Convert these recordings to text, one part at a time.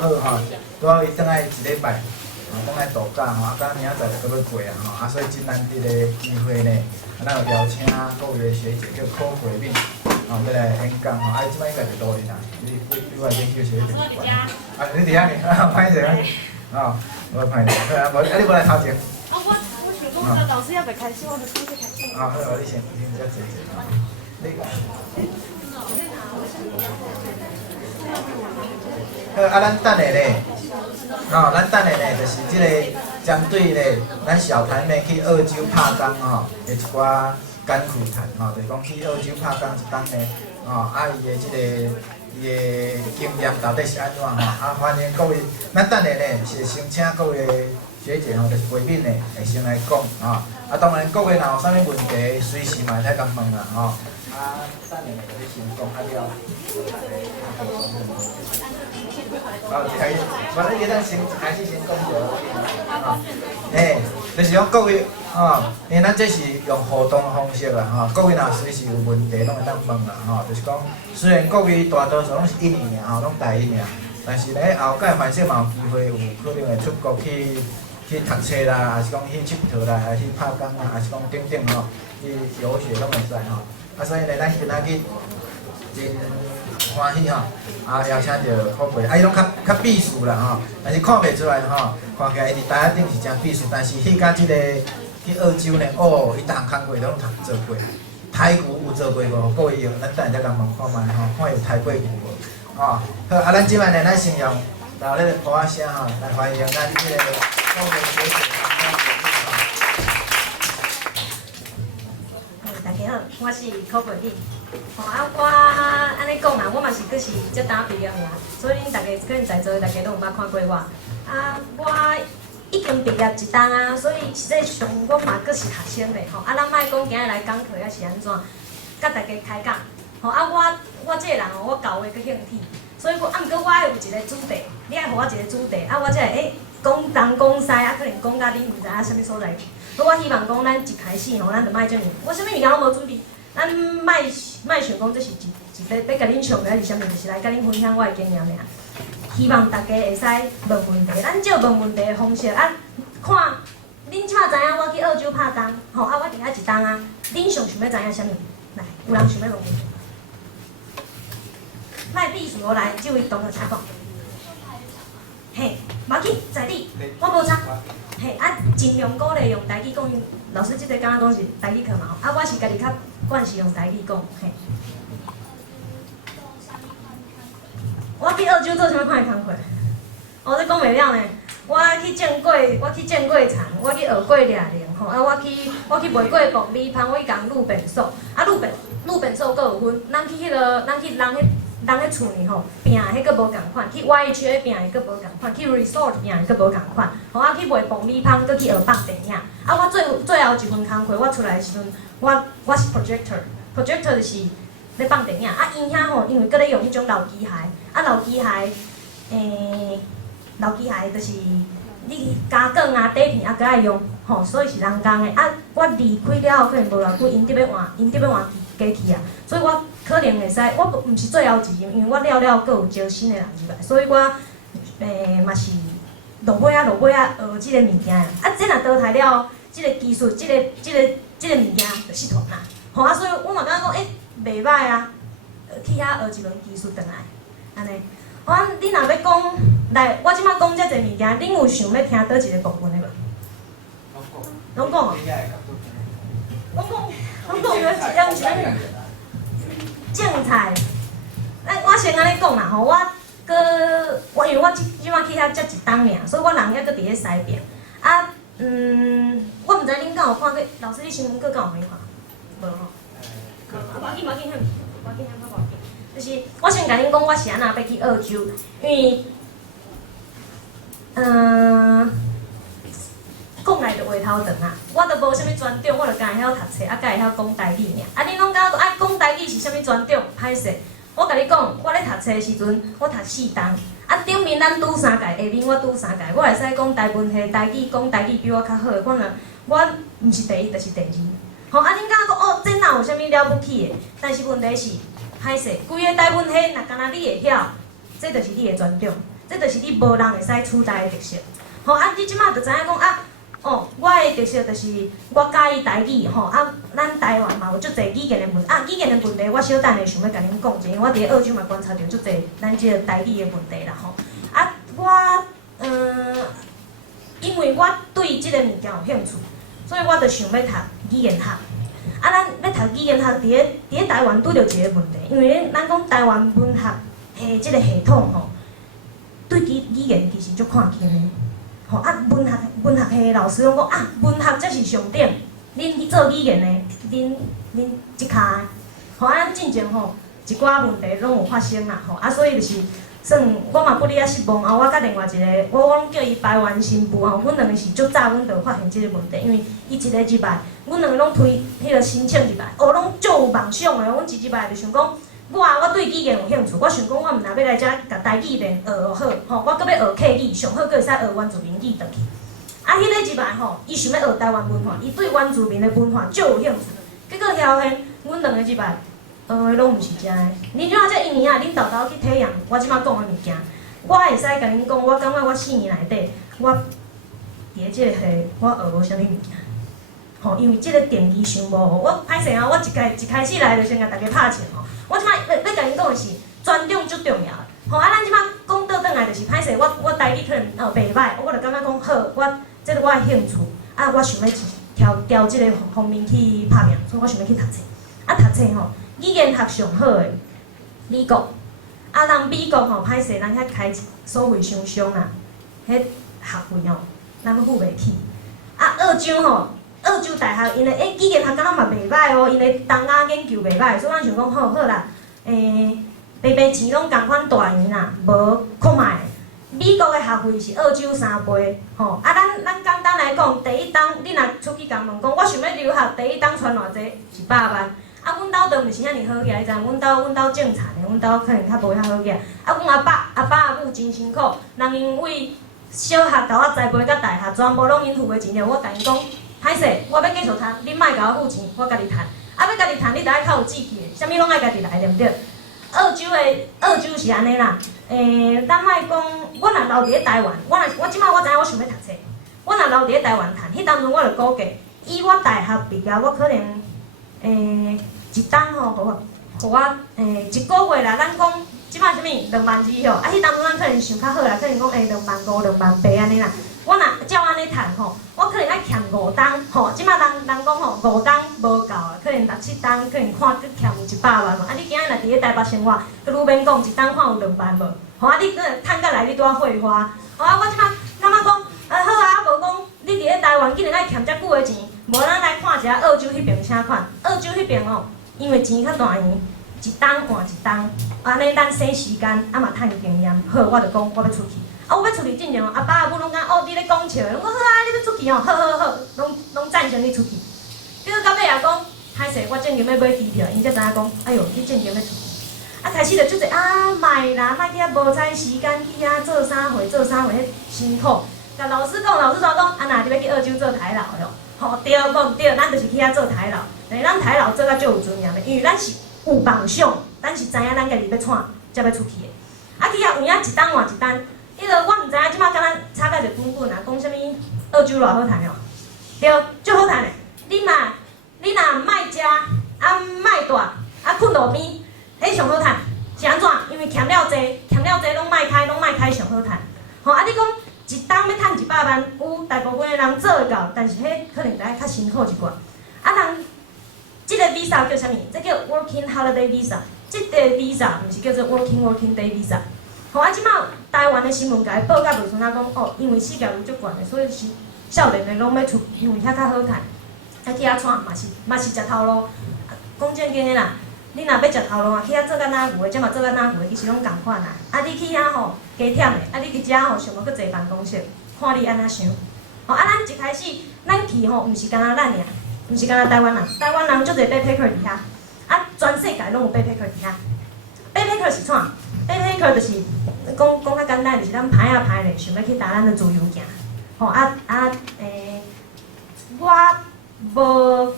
好吼，拄好伊倒来一礼拜，倒来度假吼，敢明仔载就搁要过啊吼，所以真难得的机会呢，咱有邀请各位学姐叫柯慧敏，要来演讲吼，即摆应该是多哩啦，你外研究学姐关，你伫遐呢，歹势歹势，无歹势，无你无来头前。我想讲，老师要不开始，我就开始开始。好，你先遮坐坐。你讲。好，咱等下咧，咱等下咧，就是即个针对咧，咱小台妹去澳洲拍工吼，的一寡艰苦谈吼，就是讲去澳洲拍工一档咧，伊的即个经验到底是安怎吼？欢迎各位，咱等下咧是先请各位学姐吼，就是培敏咧，会先来讲当然各位若有啥物问题，随时嘛会使甲问啦吼。等下就是先讲了。开始，反正你咱先开始先讲就就是讲各位因为咱这是用互动方式啊各位若随时有问题，拢会当问啦就是讲，虽然各位大多数拢是印尼尔拢台语尔，但是咧后届凡是嘛有机会有可能会出国去读册啦，还是讲去佚佗啦，还是拍工啦，还是讲等等去游学拢会使所以咧咱今仔日真欢喜邀请到好贵，伊拢较避暑啦但是看袂出来看起来伊伫台顶是真避暑，但是去到即个去澳洲呢，伊逐项工课拢做过，台股有做过无？各位咱等下再甲问看卖看有台过股无？好，咱即摆呢，咱先用老咧个歌仔声来欢迎咱即个各位学姐大家好，我是柯培敏。我安尼讲啦，我嘛是阁是才刚毕业尔，所以恁大家可能在座的大家都有捌看过我。我已经毕业一档所以实际上我嘛阁是学生嘞咱莫讲今日来讲课还是安怎，甲大家开讲我这个人我教话阁兴趣，所以毋过我爱有一个主题，你爱互我一个主题我才会讲东讲西可能讲甲恁毋知影啥物所在。所以我希望讲咱一开始咱就莫遮尔，我啥物物件拢无准备。咱莫想讲这是要甲恁上个是啥物，就是来甲恁分享我的经验尔。希望大家会使问问题，咱照问问题的方式看恁即马知影我去澳洲拍工我伫遐一档恁上想要知影啥物？来，有人想要问问题？莫避暑来，这位同学请讲。嘿，无要紧，在理，我无差。尽量鼓励用台语讲。老师即个敢若讲是台语课嘛我是家己较惯是用台语讲我去澳洲做啥物款的工课？这讲袂了呢。我去种过田，我去学过掠铃我去卖过爆米香，我去共路便所路便所佫有分，咱去人迄厝呢拼的迄个无共款，去 YH 拼的佫无共款，去 resort 拼的佫无共款。去卖爆米香，佫去学放电影。我最后一份工课，我出来的时阵，我是 projector 就是咧放电影。因遐因为佫咧用迄种老机械，老机械就是你加工底片佫爱用所以是人工的。我离开了后可能无偌久，因得要换机器所以我可能会使，我毋是最后一任，因为我了佫有招新的人入来，所以我嘛是落尾学即个物件这若倒台了，即个技术，即个物件就失传啦。所以我嘛感觉讲袂歹去遐学一门技术转来，安尼。你若要讲来，我即摆讲遮侪物件，恁有想要听倒一个部分的无？拢讲。拢讲有一是种菜。我先安尼讲啦我因为我即摆去遐才一档尔，所以我人还佫伫咧西边。我毋知恁敢有看过，老师你新闻阁敢有没看？无无要紧，就是我先甲恁讲，我是安那要去澳洲，因为讲来就话头长我都无啥物专长，我就敢会晓读册，敢会晓讲台语尔。恁拢敢讲台语是啥物专长？歹势，我甲你讲，我咧读册的时阵，我读4档，顶面咱拄3届，下面我拄3届，我会使讲台文系台语，讲台语比我较好的，我毋是第一，就是第2。恁敢讲这哪有啥物了不起的？但是问题是，歹势，规个台文系若敢若你会晓，这就是你的专长。这就是你无人会使取代的特色。吼啊，你即马就知影讲啊，哦，我的特色就是我介意台语吼啊，咱台湾嘛有足侪语言的问题啊，语言的问题我小等下想要甲恁讲者，因为我伫澳洲嘛观察到足侪咱即个台语的问题啦吼。啊，我因为我对即个物件有兴趣，所以我就想要读语言学。啊，咱要读语言学，伫咧台湾拄着一个问题，因为咱讲台湾文学的即个系统吼，对语言其实足看轻的。吼啊，文学系老师拢讲啊，文学才是上顶，恁去做语言的，恁即骹的，吼啊，咱进前吼一寡问题拢有发生啦，吼啊，所以就是算我嘛不哩啊失望啊，我甲另外一个，我拢叫伊台湾新妇吼，阮两个是足早阮就发现即个问题，因为伊一个入来，阮两个拢推迄个申请入来，哦，拢足有梦想的，阮一入来就想讲。我对语言有兴趣，我想讲，我毋若要来遮甲台语练学好，吼，我阁要学客语，上好阁会使学原住民语倒去。啊，迄个入来吼，伊想要学台湾文化，伊对原住民的文化足有兴趣。结果晓现，阮两个入来，学的拢毋是真的。你怎这一年啊，恁豆豆去体验我即摆讲的物件，我会使甲恁讲，我感觉我4年内底，我伫咧即个系，我学无啥物物件。吼，因为即个定义伤无好，我歹势啊，我一开始来就先甲大家拍切吼。我即摆要甲恁讲的是尊重最重要的。吼啊，咱即摆讲倒转来就是歹势，我台语可能袂歹，我就感觉讲好，这个我的兴趣，啊，我想要朝即个方面去拍拼，所以我想要去读册。啊，读册吼，语言学上好的美国，啊，人美国吼歹势，咱遐开所谓伤伤啊，迄学费吼，咱付袂起。啊，澳洲吼。澳洲大学因的语言学敢若嘛袂歹哦，因的东亚研究袂歹，所以咱想讲好啦，白钱拢共款大圆啦，无看卖。美国的学费是澳洲3倍，吼啊，咱简单来讲，第一档你若出去共问讲，我想要留学，第一档传偌济100万。啊，阮兜都毋是遐尔好个，你知？阮兜正常的，阮兜可能较无遐好个。啊，阮阿母真辛苦，人因为小学甲我栽培到大学，全部拢因付的钱了，我甲因讲。歹势，我要继续读，恁莫甲我付钱，我家己读。啊，要家己读，你着爱较有志气的，啥物拢爱家己来，对毋对？澳洲是安尼啦，咱莫讲，我若留伫咧台湾，我即摆我知影我想要读册，我若留伫咧台湾读，迄当阵我着估计，以我大学毕业，我可能一档吼，互我一个月啦，咱讲即摆啥物2万2吼，啊，迄当阵咱可能想较好啦，可能讲2万5、2万8安尼啦。我若照安尼读吼，我可能爱欠5档吼。即摆人讲吼5档无够啊，可能6、7档，可能看佫欠100万嘛。啊，你今日若伫咧台北生活，佫愈免讲一档看有2万无。吼啊，你佫趁过来你拄仔会花。吼啊，我即摆感觉讲，好啊，无讲你伫咧台湾竟然爱欠遮久的钱，无咱来看一下澳洲迄边啥款。澳洲迄边吼，因为钱较大圆，一档换一档，安尼咱省时间，啊嘛趁经验。好，我就讲我要出去。啊，我要出去进前哦，阿爸阿母拢讲哦，你咧讲笑，拢讲好啊，你要出去哦，好，拢赞成你出去。结果到尾也讲，歹势，我正经要买机票，因才知影讲，哎哟，你正经要出去。啊，开始就足侪啊，莫啦，莫去遐无采时间去遐做啥货，迄辛苦。甲老师讲，老师怎讲？啊，那你要去澳洲做台老哟？吼，对，讲对，咱就是去遐做台老。但是咱台老做甲足有尊严的，因为咱是有梦想，咱是知影咱家己要创，才要出去的。啊，去遐有影一单换一单。迄个我毋知影，即摆敢若差到一本本啊，讲啥物澳洲偌好趁哦，对，足好趁的。你若莫食，啊莫住，啊困路边，迄上好趁。是安怎？因为欠了济拢莫开上好趁。吼，啊你讲一档要趁100万，有大部分的人做会到，但是迄可能爱较辛苦一寡。啊人，即个 visa 叫啥物？这叫 working holiday visa。即个 visa 毋是叫做 working day visa。吼啊！即摆台湾的新闻甲伊报甲袂顺啊，讲哦，因为失业率足悬的，所以少年的拢要出，因为遐较好趁，啊去遐创嘛是食头路。讲正经的啦，你若要食头路啊，去遐做甲哪牛的，即嘛做甲哪牛的，其实拢共款啦。啊，你去遐吼加忝的，啊你伫遮吼想要搁坐办公室，看你安怎想。吼啊，咱一开始咱去吼，毋是干那咱尔，毋是干那台湾人，台湾人足侪backpacker伫遐，啊全世界拢有backpacker伫遐。backpacker 是怎？backpacker 就是讲较简单，就是咱歹咧，想要去搭咱的自由行。吼我无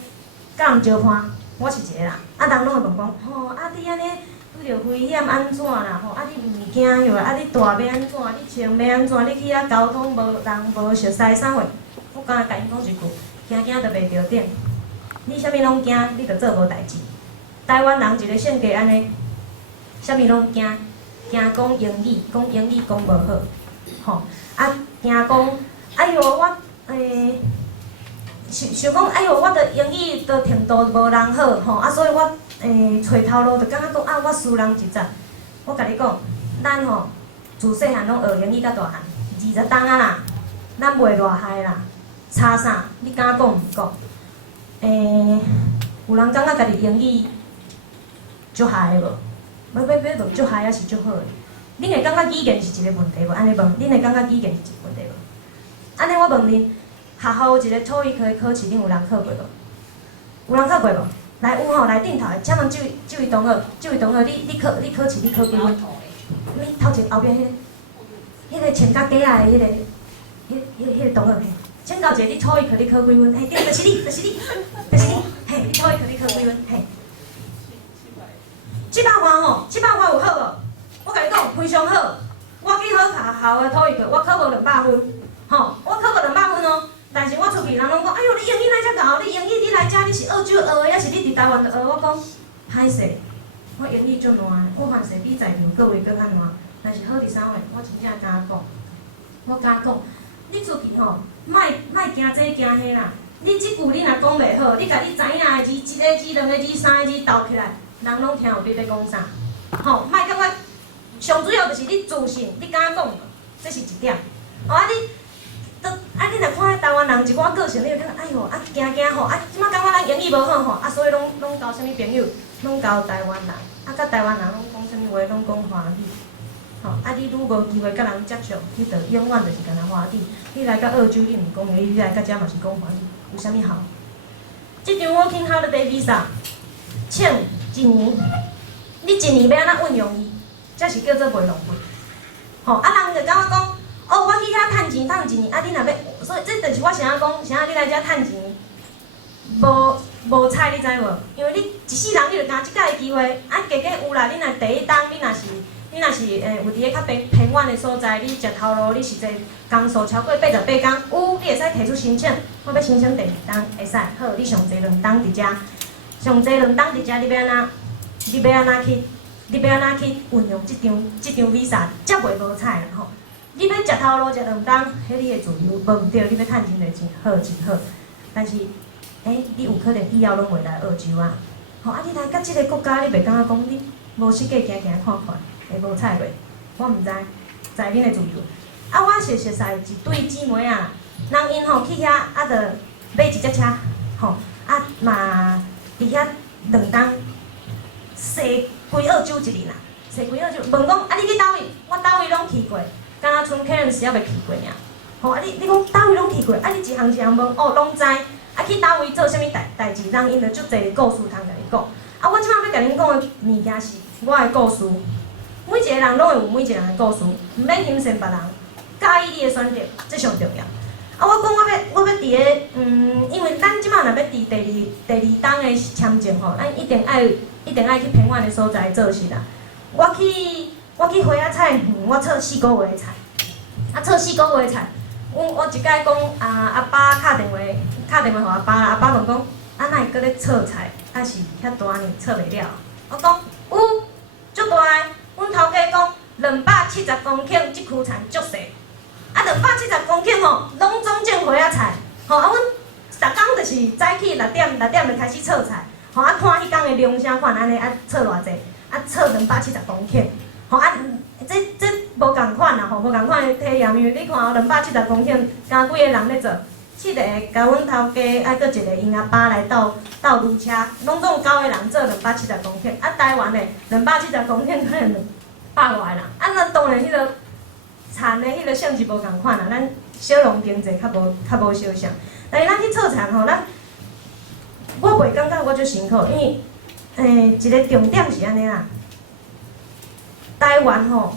甲人相伴，我是一个人。啊，人拢会问讲，吼你安尼遇着危险安怎啦？吼，啊你物件许啊，你大要安怎？你穿要安怎？你去遐交通无人无熟悉啥货？我敢若甲因讲一句，惊惊就袂着顶。你啥物拢惊，你就做无代志。台湾人一个性格安尼，啥物拢惊，惊讲英语，讲英语讲无好，吼，啊惊讲，哎哟我想讲，哎哟我的英语的程度无人好，吼，啊所以我找头路就感觉讲啊我输人一截。我甲你讲，咱吼自细汉拢学英语到大汉，20档啊啦，咱袂偌害啦，差啥？你敢讲毋讲？有人感觉家己英语足害的无？要问足害还是足好的？恁会感觉语言是一个问题无？安尼问，恁会感觉语言是一个问题无？安尼我问恁，学校有一个土语科的考试，恁有人考过无？有人考过无？来有吼，来顶头的，请问这位同学，你考试你考几分？你头前后边迄个穿甲假仔的迄个同学嘿，请教一下你土语课你考几分？嘿，对，就是你，嘿，你土语课你考几分？嘿。700块吼，700块有好无？我甲你讲，非常好。我去考学校的土语课，我考无200分，吼，我考无200分哦。但是我出去，人拢讲，哎哟，你英语来遮高，你英语你来遮你是澳洲学的，还是你伫台湾就学？我讲，歹势，我英语足烂的，我凡是比在场各位搁较烂。但是好伫啥货？我真正敢讲，我敢讲，你出去吼，莫惊这惊迄啦。你即句你若讲袂好，你家己知影的字，一个字、2个字、3个字斗起来。人拢听有你咧讲啥，吼，莫感觉上主要就是你自信，你敢讲，这是一点。哦啊你，你若看迄台湾人一寡个性，你会感觉哎哟，惊吼，即摆感觉咱英语无好吼，所以拢交啥物朋友，拢交台湾人，甲台湾人拢讲啥物话，拢讲华语，吼，你愈无机会甲人接触，你着永远就是干那华语。你来到澳洲，你毋讲英语，你来到遮嘛是讲华语，有啥物好？即张 Working Holiday Visa， 请。1年，你1年要安怎运用伊，才是叫做袂浪费。吼，人就感觉讲，哦，我去遐趁钱，趁1年，你若要，所以这就是我啥讲，啥你来遮趁钱，无彩，你知无？因为你一世人你就惊即摆的机会，加有啦，你若第一档，你若是有伫个较偏远的所在，你食头路，你实际工数超过88工，有，你会使提出申请，我要申请第2档，会使，好，你上侪2档伫遮。上济2档伫遮，你要安怎去运用即张 visa， 才袂无彩啦吼。你要食头路食2档，迄你的自由，无毋对，你要趁钱就真好。但是，你有可能以后拢袂来澳洲啊。吼，你来到即个国家，你袂感觉讲你无世界行看，会无彩袂？我毋知，在恁的自由。我熟悉一对姊妹啊，人因吼去遐着买一只车，吼嘛。伫遐2档，踅规澳洲一年啦，踅规澳洲。问讲，你去倒位？我倒位拢去过，敢若剩客人是还袂去过尔。吼，你讲倒位拢去过，你一项问，拢知。去倒位做啥物代志，人因着足侪故事通甲你讲。我即摆要甲恁讲的物件是我的故事。每一个人拢会有每一个人的故事，毋免轻视别人，介意你的选择，这上重要。我讲我要伫个，因为咱即摆若要伫第二档的签证吼，咱一定爱去偏远的所在做事啦。我去花仔菜园，我炒4个月的菜，炒4个月的菜。我一摆讲阿爸敲电话互阿爸啦，阿爸问讲，哪会搁咧炒菜，是遐大呢，炒袂了。我讲有，足大个。阮头家讲270公顷，即区田足细。270公顷吼，拢总种花仔菜，吼阮逐工就是早起6点就开始炒菜，吼看迄工的量啥款安尼炒偌济，炒270公顷，吼这无共款啦，吼无共款的体验，因为你看270公顷，敢几个人咧做？7个，甲阮头家搁1个因阿爸来斗驴车，拢总有9个人做270公顷，台湾的270公顷可能100外人，那当然迄个。田的迄个性质无共款啦，咱小农经济较无相像。但是咱去炒田吼，我袂感觉我足辛苦，因为一个重点是安尼啦。台湾吼，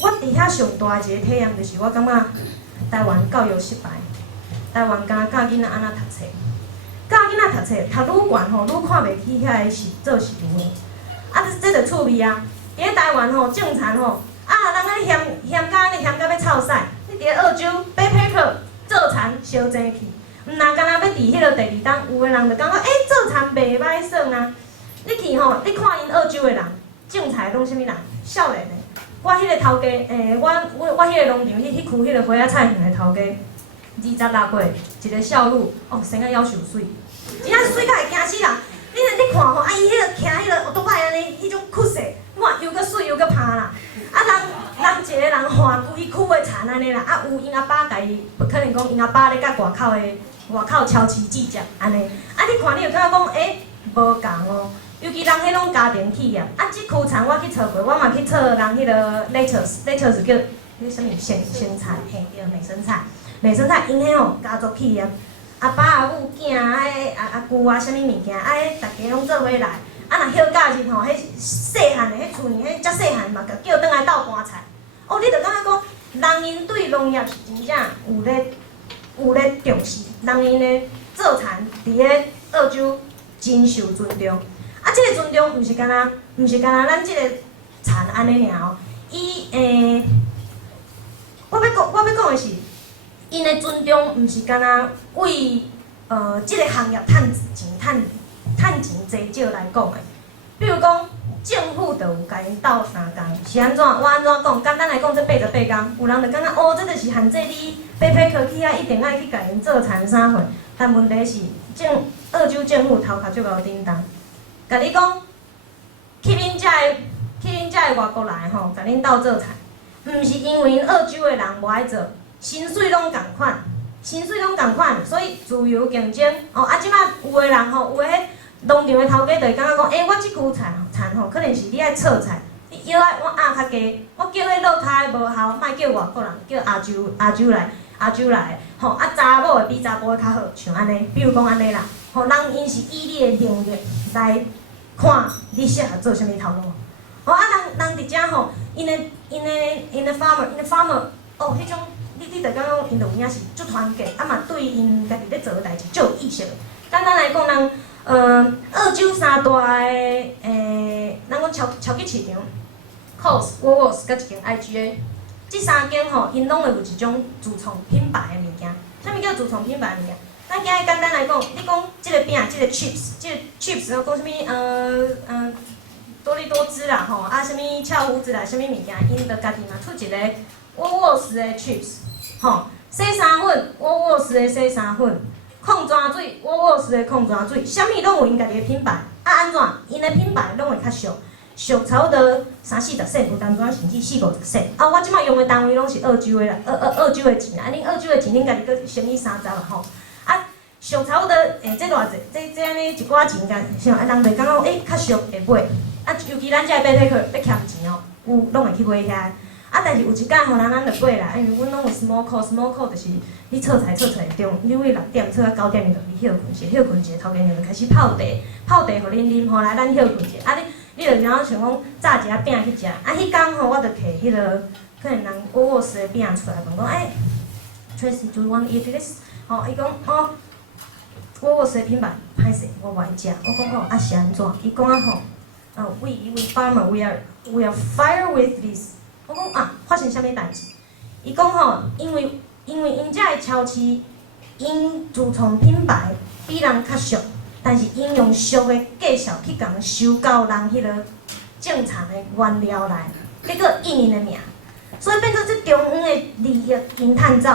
我伫遐上大一个体验就是，我感觉台湾教育失败。台湾教囡仔安怎读册，教囡仔读册，读愈悬吼，愈看袂起遐个是做事务的。啊，这就趣味啊！伫咧台湾吼种田吼，啊，人安尼嫌甲安尼嫌甲要臭屎，你伫咧澳洲背包客做田烧钱去，毋若干若要伫迄个第二冬，有个人就感觉做田袂歹耍啊！你去吼，你看因澳洲的人种菜拢啥物人？少年的。我迄个头家，我迄个农场迄区迄个花仔菜园的头家，26岁，一个少女，生啊夭寿水，真正水甲会惊死人。你看吼，啊伊迄个骑迄个奥多摆安尼，迄种酷势，你看又搁水又搁拍啦。啊人一个人换规区的田安尼啦，啊有因阿爸家己，可能讲因阿爸咧甲外口超市制作安尼，啊你看你就感觉讲无共哦。尤其人迄种家庭企业，啊，即区田我去找过，我嘛去找人迄个 lettuce 叫迄啥物生菜，嘿，叫美生菜，因迄吼家族企业，阿爸阿母囝阿舅啊，啥物物件，大家拢做伙来，啊，若休假日吼，迄细汉的迄厝呢，迄遮细汉嘛，甲叫转来斗搬菜，你就感觉讲，人因对农业是真正有咧重视，人因的做田伫咧澳洲真受尊重。啊，即个尊重毋是干那咱即个田安尼尔哦，伊我要讲的是，因的尊重毋是干那为即个行业趁钱济少来讲的。比如讲，政府就有甲因斗3工，是安怎？我安怎讲？简单来讲，这88工，有人就感觉这就是限制你背包客去遐一定爱去甲因做田啥货。但问题是，澳洲政府头壳足够叮当。甲你讲，去恁遮的外国来吼，甲恁斗做菜，毋是因为因澳洲的人无爱做，薪水拢共款，所以自由竞争。即摆有的人吼，有的迄农场的头家就会感觉讲，我即区田吼，可能是你爱炒菜，你要爱我压较低，我叫迄落台无效，莫叫外国人，叫亚洲来，吼，查某的比查甫的较好，像安尼，比如讲安尼啦，吼，人因是以你的能力来。看你适合做啥物头路，人伫遮吼，因的 farmer， 迄种你着感觉因就有影是足团结，嘛对因家己咧做诶代志足有意识。简单来讲，人澳洲三大诶，咱讲超级市场 ，Coles、Woolworths 甲一间 IGA， 即3间吼，因拢会有一种自创品牌诶物件。啥物叫自创品牌诶物件？咱今日简单来讲，你讲即个饼，即个 chips，讲啥物多利多汁啦吼，啥物翘胡子啦，啥物物件，因着家己嘛出一个 Woolworths 的 chips， 吼，洗衫粉 Woolworths 的洗衫粉，矿泉水 Woolworths 的矿泉水，啥物拢有因家己的品牌，安怎？因的品牌拢会较俗差不多30-40 cent，有当阵甚至40-50 cent。我即摆用的单位拢是澳洲的啦，澳洲的钱，恁澳洲的钱恁家己搁乘以30啦吼。俗差不多，这偌济，这安尼一寡钱干，像人就感觉较俗会买。尤其咱遮背包客要欠钱有拢会去买遐。但是有一间吼，咱就买啦，因为阮拢有 small call 就是你炒菜中，你为6点炒到9点，你就去休困者，头家就开始泡茶，互恁啉，后来咱休困者。你就然后想讲炸一下饼去食。迄天吼，我就摕迄个可能人Woolworths的饼出来问讲，Tracy do you want eat this？ 伊讲Woolworths的品牌歹势，我无爱食。我讲是安怎？伊讲we farmer we are fire with this。我讲发生啥物代志？伊讲因为因遮的超市，因自创品牌比人较俗，但是因用俗的介绍去共收购人迄个种田的原料来，结果印因的名，所以变做即中央的利益因趁走，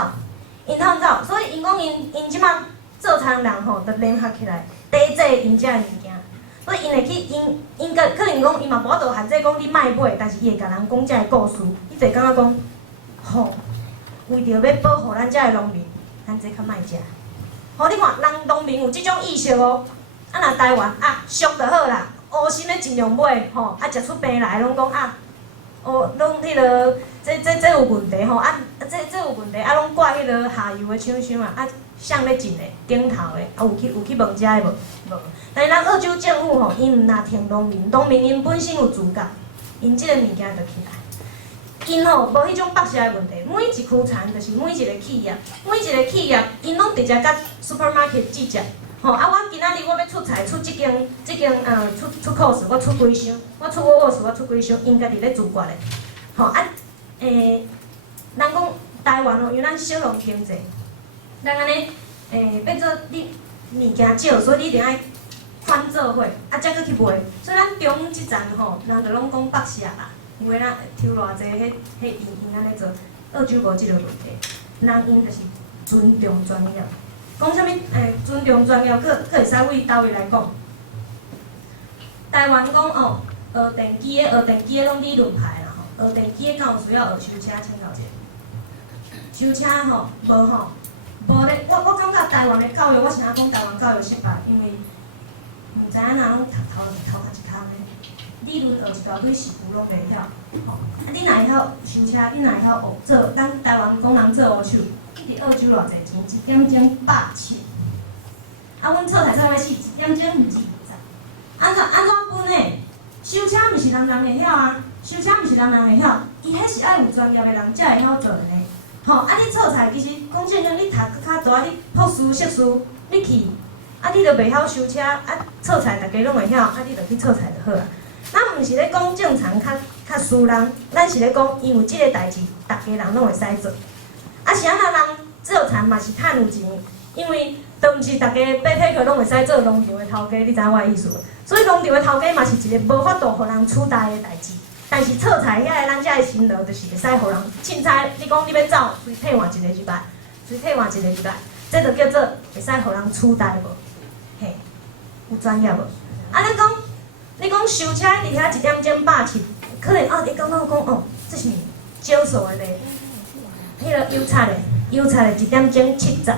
所以因讲因即摆做田人吼，着联合起来抵制因遮的物件。所以因会去，因可能讲，伊嘛无法度限制讲你莫买，但是伊会甲人讲遮个故事，你就会感觉讲，为着要保护咱遮个农民，咱这较莫食。你看，人农民有即种意识哦。若台湾俗就好啦，乌心的尽量买食出病来拢讲拢迄落，这有问题这有问题拢怪迄落下游的厂商谁咧进的顶头的有去问遮的无？但是咱澳洲政府因毋若听农民因本身有自觉，因即个物件就起来。因无迄种剥削的问题，每一区田就是每一个企业，因拢直接甲 supermarket 直接，吼啊，我今仔日我要出菜，出出 course， 我出几箱，我出我是我出几箱，因家己咧自觉咧。吼啊，人讲台湾哦，因为咱小农经济，咱安尼要做你物件少，所以你一定爱款做伙，啊，才搁去卖。所以咱中即站吼，人就拢讲北下啦，因为咱抽偌济，因安尼做，澳洲无即个问题，人因就是尊重专业。讲啥物？尊重专业，佫会使为倒位来讲。台湾讲哦，学电机的拢理论派啦吼，学电机的敢有需要学修车，请教者。修车吼，无咧，我感觉台湾的教育，我是安讲台湾教育失败，因为毋知影人拢读头壳一空的，理论学一大堆实务拢袂晓。吼，啊，你若会晓修车，你若会晓学做，咱台湾讲人做乌手。伫澳洲偌济钱？1点钟80000。啊，阮错台上要死1点钟200。安怎分呢？修车毋是人人会晓啊，修车毋是人人会晓，伊迄是爱有专业的人才会晓做的呢。吼，啊，你错菜其实讲正经，你读较大，你博士、硕士，你去，啊，你著袂晓修车，啊，错菜大家拢会晓，啊，你著去错菜就好啊。咱毋是咧讲正常较私人，咱是咧讲，因为即个代志，逐家人拢会使做。啊，是安那人做田嘛是趁有钱，因为都毋是逐家爬爬课拢会使做农场的头家，你知影我的意思无？所以农场的头家嘛是一个无法度互人取代的代志。但是错菜遐个咱遮的辛劳，就是会使互人凊彩。你讲你要走，随替换一个入来，随替换一个入来，这就叫做会使互人取代无？嘿，有专业无？啊，你讲修车伫遐1点钟800，可能哦，你感觉讲哦，这是少数的咧。迄个油漆的1点钟70，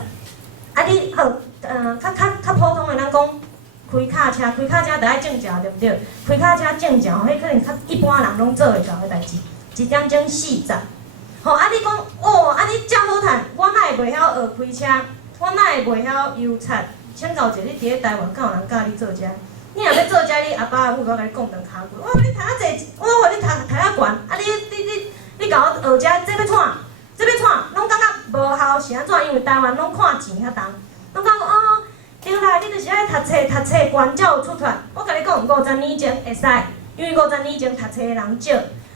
啊你好，较普通的咱讲开卡车就爱正正对不对？开卡车正正，迄可能较一般人拢做会到的代志，1点钟40。吼，啊你讲哦，啊你遮好趁，我哪会袂晓学开车？我哪会袂晓油漆？请教者，你伫咧台湾敢有人教你做遮？你若要做遮，你阿爸阿母我甲你讲两骹句，我你读啊济，我互你读啊悬，啊你甲我学遮，这要创？这要创，拢感觉无效是安怎？因为台湾拢看钱较重，拢感觉哦，对啦，你就是爱读册悬才有出头。我甲你讲，50年前会使，因为50年前读册的人少，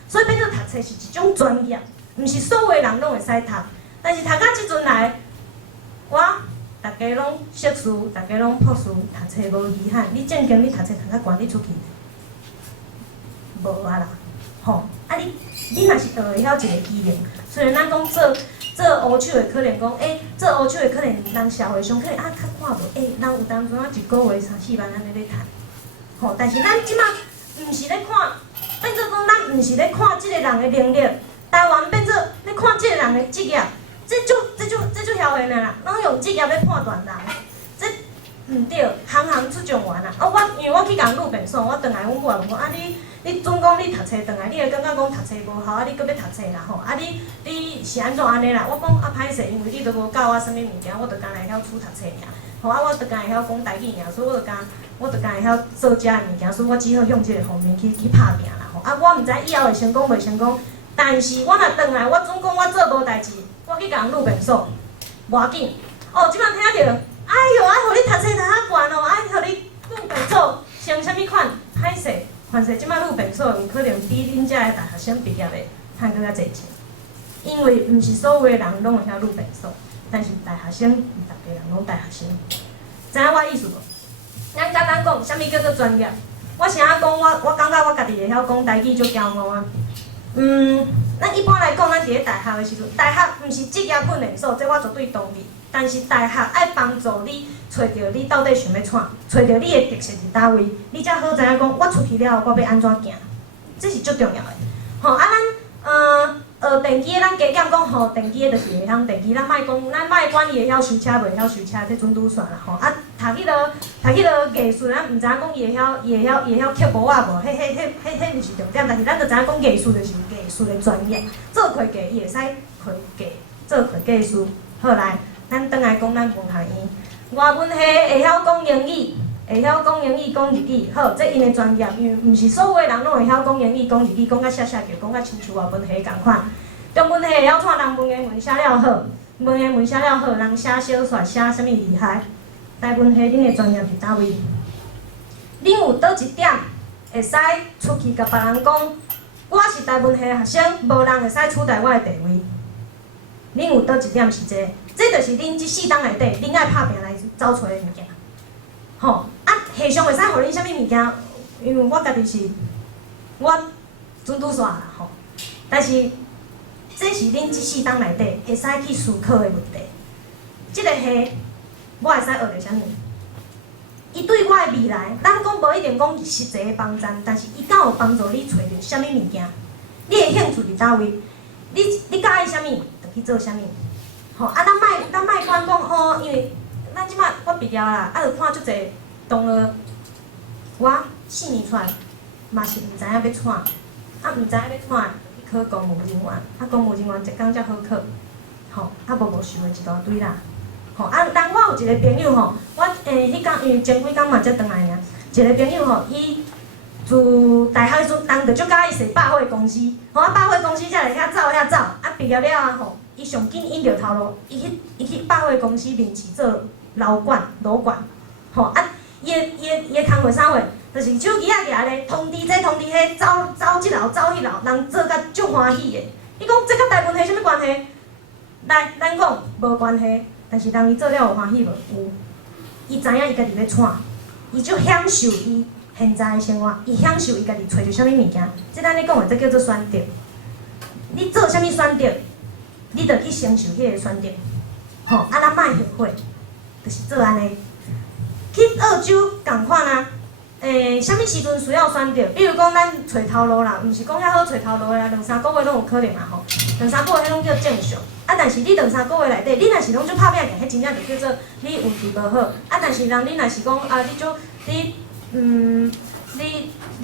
所以变做读册是一种专业，毋是所有的人拢会使读。但是读到即阵来，我大家拢硕士，大家拢博士，读册无遗憾。你正经你读册读较悬，你出去无啊啦，吼，啊你若是学会晓一个技能。虽然咱讲做乌手的，可能讲做乌手的可能人社会上可能较看无人有当阵一个月3、4万安尼咧趁，吼，但是咱即马毋是咧看，变做讲咱毋是咧看即个人的能力，台湾变做咧看即个人的职业，这就晓得啦，拢用职业咧判断人，这毋对，行行出状元啊！因为我去共路便所，我转来阮母也问我你准讲你读册转来，你会感觉讲读册无效啊？你搁要读册啦吼？啊你是安怎安尼啦？我讲歹势，因为你都无教我啥物物件，我就干会晓处读册尔。吼我就干会晓讲台语尔，所以我就干会晓做遮的物件，所以我只好向即个方面去拍拼啦吼。我毋知以后会成功袂成功，但是我若转来，我准讲我做无代志，我去共路便所，无要紧。哦，即摆听着，哎哟，爱互你读册读较悬哦，爱互你路便所穿啥物款，歹势。凡是即摆路便所，有可能比恁遮的大学生毕业的趁搁较侪钱，因为毋是所有的人拢会晓路便所，但是大学生毋逐个人拢大学生，知影我意思无？咱简单讲，啥物叫做专业？我是安讲，我感觉我家己会晓讲台语足骄傲啊。咱一般来讲，咱伫咧大学的时阵，大学毋是职业训练所，这我绝对同意。但是大学爱帮助你找到你到底想要创，找到你的特色伫倒位，你才好知影讲我出去了后我要安怎行，这是最重要的。吼啊，咱学电机的，咱加减讲吼，电机的就是会晓电机，咱莫管伊会晓修车袂晓修车，这准拄煞啦吼。啊，读迄个艺术，咱毋知影讲伊会晓刻模啊无？迄毋是重点，但是咱就知影讲艺术就是艺术的专业，做会计伊会使会计，做会计师。好来。咱转来讲咱文学院，外文系会晓讲英语，会晓讲英语、讲日语，好，这因的专业，因为毋是所有的人拢会晓讲英语、讲日语，讲甲写叫，讲甲亲像外文系共款。中文系会晓看人文言文写了好，文言文写了好，人写小说写啥物厉害，台文系恁的专业伫倒位？恁有倒一点会使出去甲别人讲，我是台文系学生，无人会使取代我的地位？恁有倒一点是这个？这就是恁即4档内底，恁爱拍拼来找找的物件。吼，啊，系上会使互恁啥物物件？因为我家己是，我准拄煞啦吼。但是，这是恁即4档内底会使去思考的问题。即个系，我会使学着啥物？伊对我的未来，咱讲无一定讲实际的帮助，但是伊敢有帮助你找着啥物物件？你的兴趣伫倒位？你喜欢啥物，就去做啥物。吼，啊，咱莫管讲哦，因为咱即摆我毕业啦，啊，就看足侪同学，我4年出来，嘛是毋知影要创，啊，毋知影要创，去考公务人员，啊，公务人员一工才好考，吼，啊，无想的一大堆啦。吼，啊，但我有一个朋友吼，我迄工因为前几工嘛才转来尔，一个朋友吼，伊自大学时阵，人就足喜欢踅百货公司，吼啊，百货公司才会遐走遐走，啊，毕业了啊吼，伊上紧引着头路，伊去百货公司面试做楼管，吼啊，伊的工课啥货，就是手机仔举咧，通知这通知迄，走即楼走迄楼，人做甲足欢喜的。伊讲这甲台文系啥物关系？来，咱讲无关系。但是人伊做了有欢喜无？有，伊知影伊家己要创，伊就享受伊现在的生活，伊享受伊家己找着啥物物件。即咱咧讲的，这叫做选择。你做啥物选择，你着去承受迄个选择。吼，啊，咱莫后悔，就是做安尼。去澳洲共款啊，啥物时阵需要选择？比如讲咱找头路啦，毋是讲遐好找头路的啊，2、3个月拢有可能啊吼，2、3个月迄拢叫正常。啊，但是你2、3个月内底，你若是拢做拍拼个，迄真正就叫做你运气无好。啊，但是人你若是讲啊，你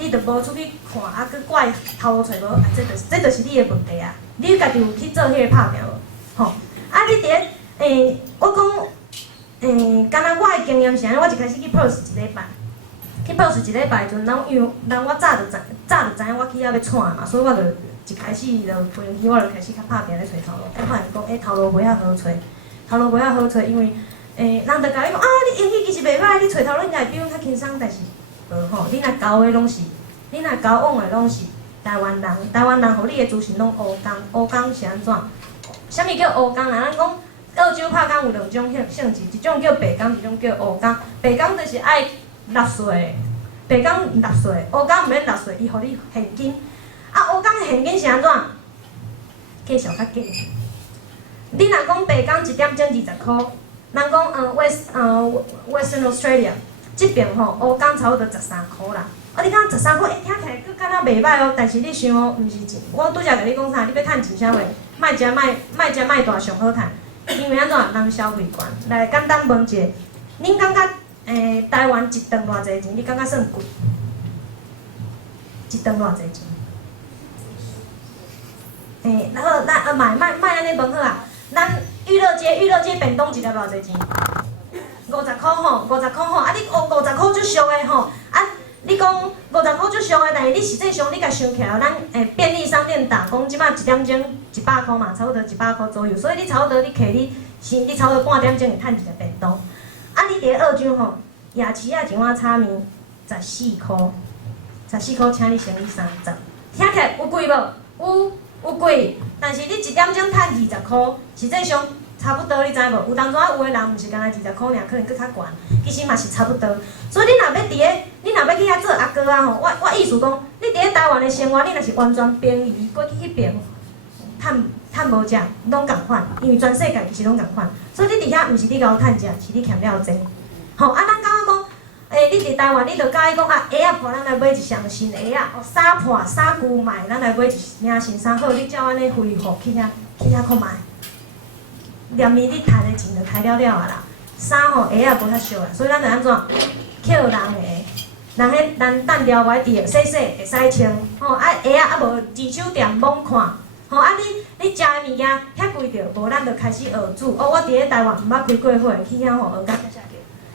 着无出去看，啊，佮怪头路找无，啊，这就是你的问题啊。你家己有去做迄个拍拼无？吼，啊，你伫我讲，敢若我的经验是安尼，我一开始去 Perth 1礼拜，去 Perth 1礼拜的时阵，因为我早就知影我去遐要创嘛，所以我就。一开始就飞轮机，我就开始较拍拼咧找头路。我发现讲，头路袂遐好找，头路袂遐好找，因为人着甲你讲啊，你英语其实袂歹，你找头路应该会比阮较轻松，但是无吼，你若交的拢是，你若交往的拢是台湾人，台湾人互你的资讯拢乌工，乌工是安怎？啥物叫乌工？咱讲澳洲拍工有2种性质，一种叫白工，一种叫乌工。白工就是爱纳税，白工纳税，乌工毋免纳税，伊互你现金。啊，乌工的现金是安怎？计数较紧。你若讲白工1点钟20箍，人讲Western Australia 即边吼乌工差不多13箍啦。啊，你讲13箍，听起来佫敢若袂歹哦。但是你想哦，毋是钱。我拄则甲你讲啥？你要趁钱啥货？莫食麦大上好趁，因为安怎人消费悬。来简单问一下，恁感觉台湾一顿偌济钱？你感觉算贵？一顿偌济钱？然后咱莫安尼问好啊。咱娱乐街便当一粒偌济钱？50箍吼，50箍吼。啊，你50箍足俗的吼。啊，你讲50箍足俗的，但是你实际上你甲想起来，咱便利商店打工，即摆1点钟100箍嘛，差不多100箍左右。所以你差不多你差不多半点钟会趁一个便当。啊，你伫澳洲吼，夜市啊一碗炒面14箍，14箍请你乘以30，听起来有贵无？有贵，但是你1点钟趁20箍，实际上差不多，你知无？有当阵有的人毋是干那20箍尔，可能佫较悬，其实嘛是差不多。所以你若要你若要去遐做阿哥啊吼，我意思讲，你伫咧台湾的生活，你若是完全平移过去迄边，趁无食，拢共款，因为全世界其实拢共款。所以你伫遐毋是你够趁食，是你欠了钱。吼，啊，咱感觉讲。你伫台湾，你着甲伊讲啊，鞋仔破，咱来买一双新鞋仔。哦，衫破衫旧卖，咱来买一领新衫。好，你照安尼挥霍去遐看卖。连伊你趁的钱就开了啊啦。衫吼鞋仔无遐俗啦，所以咱着安怎？捡人的鞋，人单条歪伫洗会使穿。吼，啊鞋仔啊无二手店猛看。吼，啊你食的物件遐贵着，无咱着开始学煮。哦，我伫咧台湾毋捌开过火，去遐吼学甲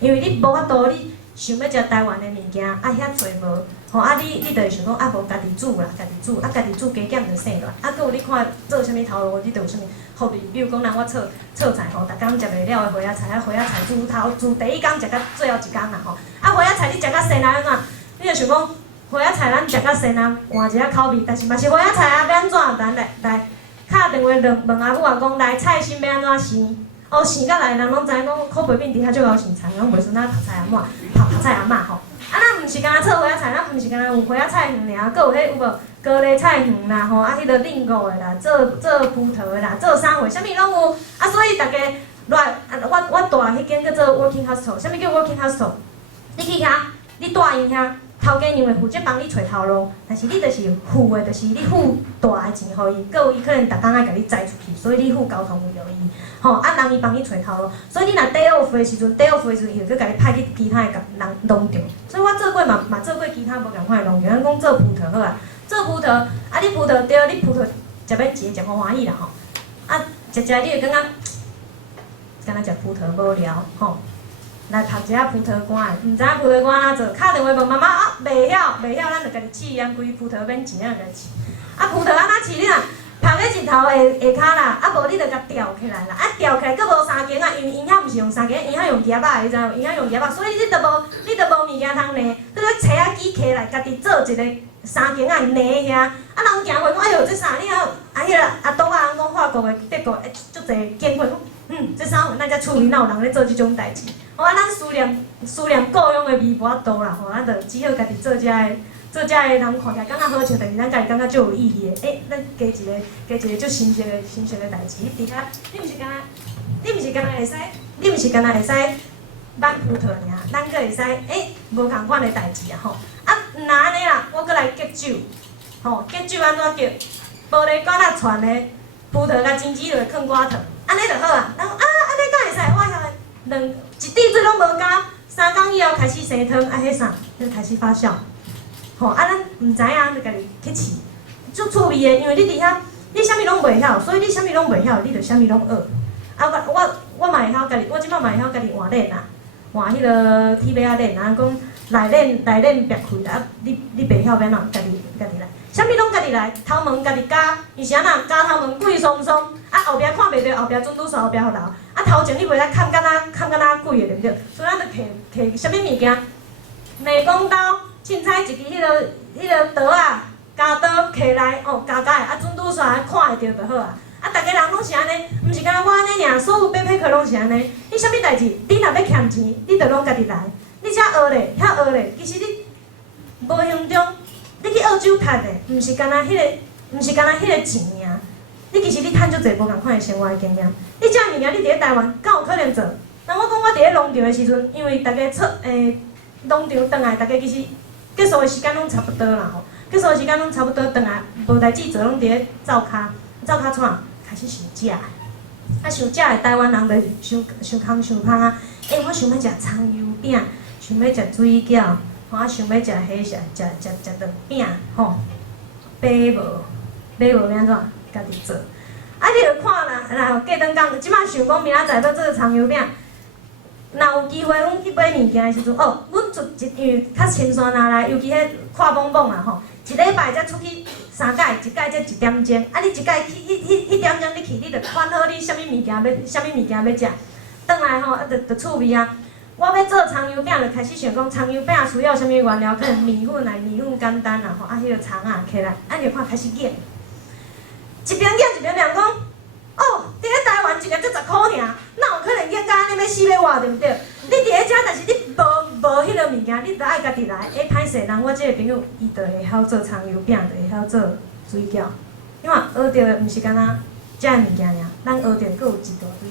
因为你无法度，你想要食台湾的物件，遐找无，吼你就会想讲无家己煮啦，家己煮，家己煮加减就省落。搁有你看做啥物头路，你就有啥物福利。比如讲，我炒菜吼，逐工食袂了的花仔菜，花仔菜自第一工食到最后一工啦吼。花仔菜你食到生来安怎？你就想讲花仔菜咱食到生啊，换一下口味，但是嘛是花仔菜啊，要安怎？咱来敲电话问阿母啊，讲来菜心要安怎生？生到来人拢知影讲苦培饼伫遐最好生菜，拢袂算咱拍菜阿嬷，拍菜阿嬷吼。咱毋是干炒花仔菜，咱毋是干有花仔菜园尔，搁有迄有无高丽菜园啦吼，迄个另五的啦，做葡萄的啦，做啥货，啥物拢有。所以大家来，我住迄间叫做 working hostel， 啥物叫 working hostel？ 你去遐，你住因遐。头家娘会负责帮你找头路，但是你就是付的，就是你付大的钱互伊，搁有伊可能逐工爱甲你载出去，所以你付交通费互伊，人伊帮你找头路。所以你若 day off 的时阵 ，day off 的时阵，伊就佮你派去其他的人农场。所以我做过嘛做过其他无共款的农场，咱讲做葡萄好啊，做葡萄，你葡萄对，你葡萄食要食好欢喜啦吼。食你会感觉，敢若食葡萄无聊吼。来读一下葡萄干的，毋知影葡萄干怎做，敲电话问妈妈袂晓，咱就家己试验规葡萄免钱啊，家己试。葡萄安怎试？你若拍咧一头下骹啦，无你就甲吊起来啦，吊起来佫无三根因为因遐毋是用三根，因遐用叶仔，你知无？因遐用叶仔，所以你就无物件通捏，你咧找机起来，家己做一个三根捏遐。人行过讲，哎哟，这啥？你遐迄个阿东啊，讲法国的、德国的，足侪见过，这啥？咱遮厝里哪有人咧做即种代志？咱思念故乡的味无多啦，咱就只好家己做遮的人看起来感觉好笑，但是咱家己感觉最有意义的。咱加一个足新鲜的代志。伫遐，你毋是干那会使挽葡萄尔，咱阁会使无共款的代志啊吼。若安尼啦，我阁来结酒，结酒安怎结？玻璃罐仔串的葡萄甲金桔就放寡糖，安尼就好啊。人讲安尼敢会使？我晓一滴水拢无加，3工以后开始生汤，迄啥，就开始发酵。咱毋知影就家己去试，足趣味的。因为你伫遐，你啥物拢袂晓，所以你啥物拢袂晓，你就啥物拢学。我嘛会晓家己，我即摆嘛会晓家己换链啊，换迄个铁马仔链啊，讲内链别开啦，你袂晓要怎，家己来，啥物拢家己来，头毛家己加，伊是安那加头毛贵松松，后壁看袂着，后壁准拄煞后壁互留。头前你袂使砍敢若贵的，对毋对？所以咱就摕啥物物件，美工刀、凊彩一支迄个刀啊，加刀摕来加的，准拄煞看会着就好啊。逐个人拢是安尼，毋是敢若我安尼尔，所有背客拢是安尼。你啥物代志，你若要欠钱，你着拢家己来。你遮学咧，遐学咧，其实你无形中，你去澳洲赚的，毋是敢若迄个钱尔。你其实你趁足侪无共款的生活经验。你遮物件你伫咧台湾，敢有可能做？但我讲我伫咧农场的时阵，因为大家农场转来，大家其实结束的时间拢差不多啦吼。结束的时间拢差不多，转来无代志做，拢伫咧灶骹创开始想食。想食的台湾人就想空想芳啊！我想要食葱油饼，想要食水饺，想要食迄食长饼吼。买无要安怎？家己做。你着看啦，若过顿工，即摆想讲明仔载要做葱油饼，若有机会，阮去买物件的时阵，阮因为较清爽来，尤其迄看蹦蹦啊吼，一礼拜才出去3摆，一摆才1点钟，你一摆迄点钟你去，你着选好你啥物物件要食，转来吼，着趣味啊。我要做葱油饼，就开始想讲葱油饼需要啥物原料，可能米粉简单啦吼，迄个葱啊起来，你就看开始拣。一边讲，伫咧台湾一个才10块尔，哪有可能拣到安尼要死要活，对毋对？你伫咧遮，但是你无迄个物件，你着爱家己来。歹势人，我即个朋友伊着会晓做葱油饼，着会晓做水饺。因为学着的毋是干那遮个物件尔，咱学着佫有一大堆。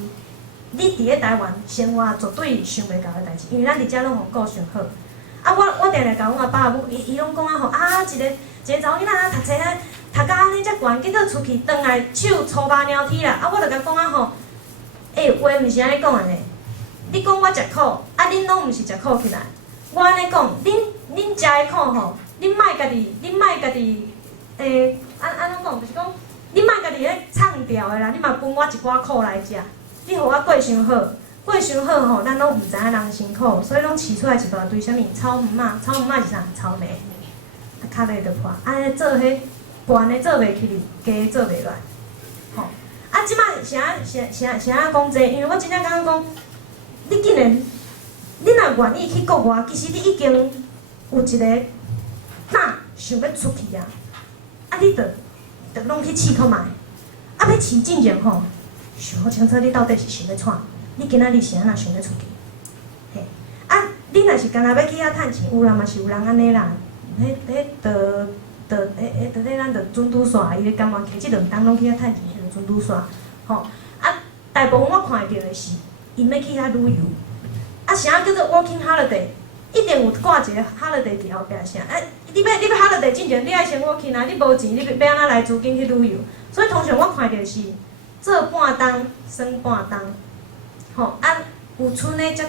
你伫咧台湾生活绝对想袂到的代志，因为咱伫遮拢互顾上好。我定定甲阮阿爸阿母，伊拢讲吼，一个查某囡仔读册读到安尼遮悬，结果出去转来手粗麻鸟铁啦。我着甲讲吼，话毋是安尼讲的呢。你讲我食苦，恁拢毋是食苦起来。我安尼讲，恁食的苦吼，恁莫家己，安怎讲？就是讲，恁莫家己咧创调的啦。你嘛分我一寡苦来食，你互我过伤好，过伤好吼，咱拢毋知影人辛苦，所以拢饲出来一大堆啥物草鱼仔，草鱼仔是啥？草莓，壳内就破，安尼做迄悬的做袂起哩，低的做袂落。吼，啊，即摆啥讲这？因为我真正感觉讲，你竟然，你若愿意去国外，其实你已经有一个胆想要出去啊，啊，你着拢去试看觅，啊，要试进前吼，想好清楚你到底是想要创。你今仔日是安那想要出去？嘿，啊，你若是干那要去遐趁钱，有啦嘛是有人安尼啦。迄咱着准拄煞，伊咧甘愿摕即2冬拢去遐趁钱，迄着准拄煞。吼，啊，大部分我看会到的是，因要去遐旅游。啊，啥叫做 working holiday？ 一定有挂一个 holiday 伫后壁啥？啊，你要 holiday 进前，你爱先 working 啊，你无钱，你要安怎来资金去旅游？所以通常我看到是做半冬，算半冬。吼，啊，有剩的才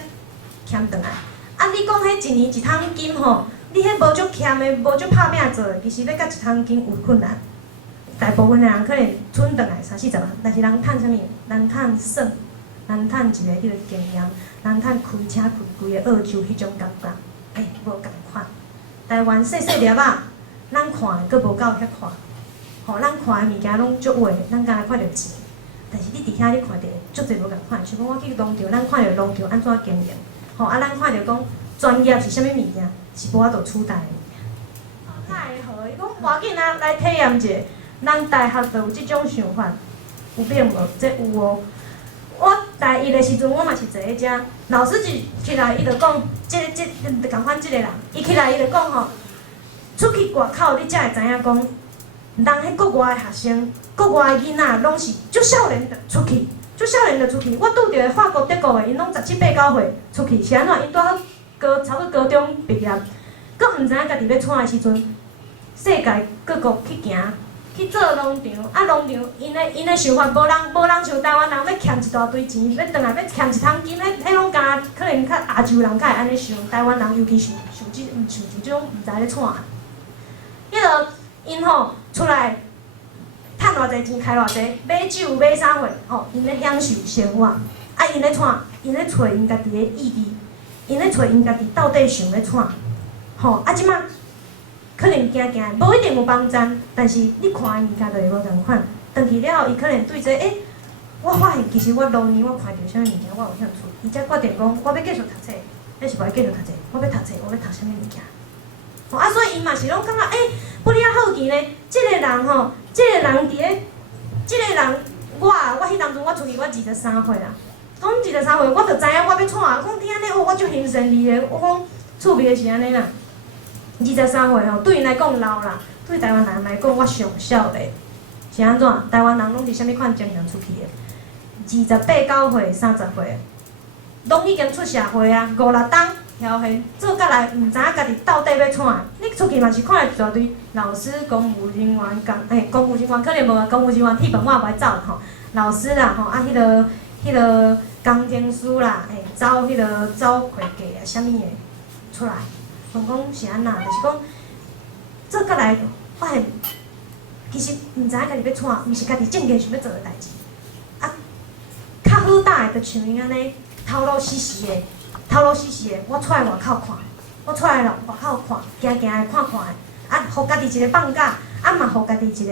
欠转来。啊，你讲迄1年1桶金吼，你迄无足欠的，无足拍拼做的，其实要甲1桶金有困难。大部分的人可能剩转来30-40万，但是人趁啥物？人趁耍，人趁一个迄个经验，人趁开车开规个澳洲迄种感觉，无共款。台湾细细粒仔，咱看的佫无够遐看。吼，咱看的物件拢足话，咱敢若看着钱。但是你伫遐你看着足侪无共款，像讲我去农场，咱看着农场安怎经营，吼啊，咱看着讲专业是啥物物件，是无法度取代的物件。那会好，伊讲无要紧啊，来体验者，咱大学就有即种想法，有变无？这有哦。我大一的时阵，我嘛是坐喺遮，老师一起来，伊就讲，共款即个人，伊起来伊就讲吼，出去外口你才会知影讲，人迄国外的学生。国外的囡仔拢是足少年就出去，足少年就出去。我拄着法国、德国的，因拢17、18、9岁出去，是安怎？因拄好差不多高中毕业，佫毋知影家己要创的时阵，世界各国去行，去做农场。啊，农场因的想法无人像台湾人要欠一大堆钱，要转来要欠1桶金，迄拢敢可能较亚洲人较会安尼想，台湾人尤其想即种毋知咧创。迄落因吼出来。趁偌济钱，开偌济，买酒买啥货，吼，因咧享受生活，啊，因咧创，因咧找因家己的意义，因咧找因家己到底想要创，吼，啊，即摆可能行行，无一定有帮衬，但是你看的物件就会无共款。转去了后，伊可能对这我发现其实我老年我看到啥物物件我有兴趣，伊才决定讲我要继续读册，还是无要继续读册？我要读册，我要读啥物物件？吼，啊，所以伊嘛是拢感觉不哩啊好奇呢，即个人吼。即个人伫咧，即个人，我迄当阵我出去，我23岁啦。讲23岁，我就知影我要创啊。讲你安尼，我足兴奋哩个。我讲趣味的是安尼啦。23岁吼，对因来讲老啦，对台湾人来讲我上少咧。是安怎？台湾人拢是啥物款情形出去的？28、9岁、30岁，拢已经出社会啊，5、6冬。条线做甲来，毋知影家己到底要创。你出去嘛是看一大堆老师、公务人员、公务人员可能无啊，公务人员铁饭碗袂走吼。老师啦吼，啊，迄个工程师啦，走会计啊，啥物的出来。讲是安那，就是讲做甲来发现，其实毋知影家己要创，毋是家己正经想要做的代志。啊，较好打的，就像伊安尼头脑死死的。我出来外口看，我出来外口看，行的看的，啊，互家己一个放假，啊嘛，互家己一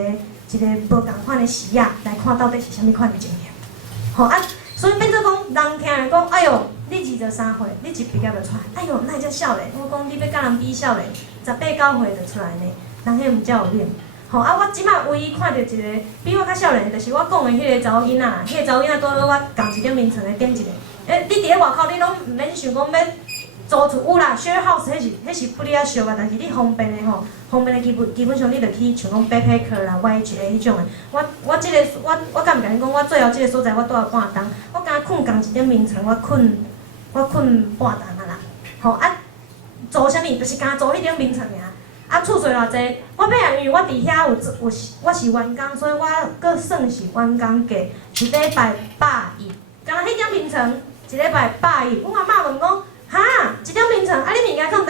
个无共款的视野来看到底是啥物款的情形。吼啊，所以变做讲，人听人讲，哎哟，你23岁，你一毕业就出来，哎哟，哪会遮少年？我讲你要甲人比少年，18、9岁就出来呢，人迄毋才有脸。吼啊，我即摆唯一看到一个比我较少年，就是我讲的迄个查某囡仔，迄个查某囡仔拄好我共一点名称的点一个。你伫咧外口，你拢毋免想讲要租厝，有啦 ，share house 迄是不哩啊俗啊，但是你方便的吼，方便的基本上你着去像讲 backpacker 啦、YH 的迄种的。我即个我敢毋甲你讲，我最后即个所在我住了半冬，我敢困共一点名称，我困半冬啊啦。吼啊，租啥物？就是敢租迄点名称尔。啊，厝税偌济？我尾啊，因为我伫遐我是员工，所以我阁算是员工价，一礼拜120，敢若迄点名称。一礼拜120，阮阿嬷问讲，哈，一张名称，啊，你物件囥呾？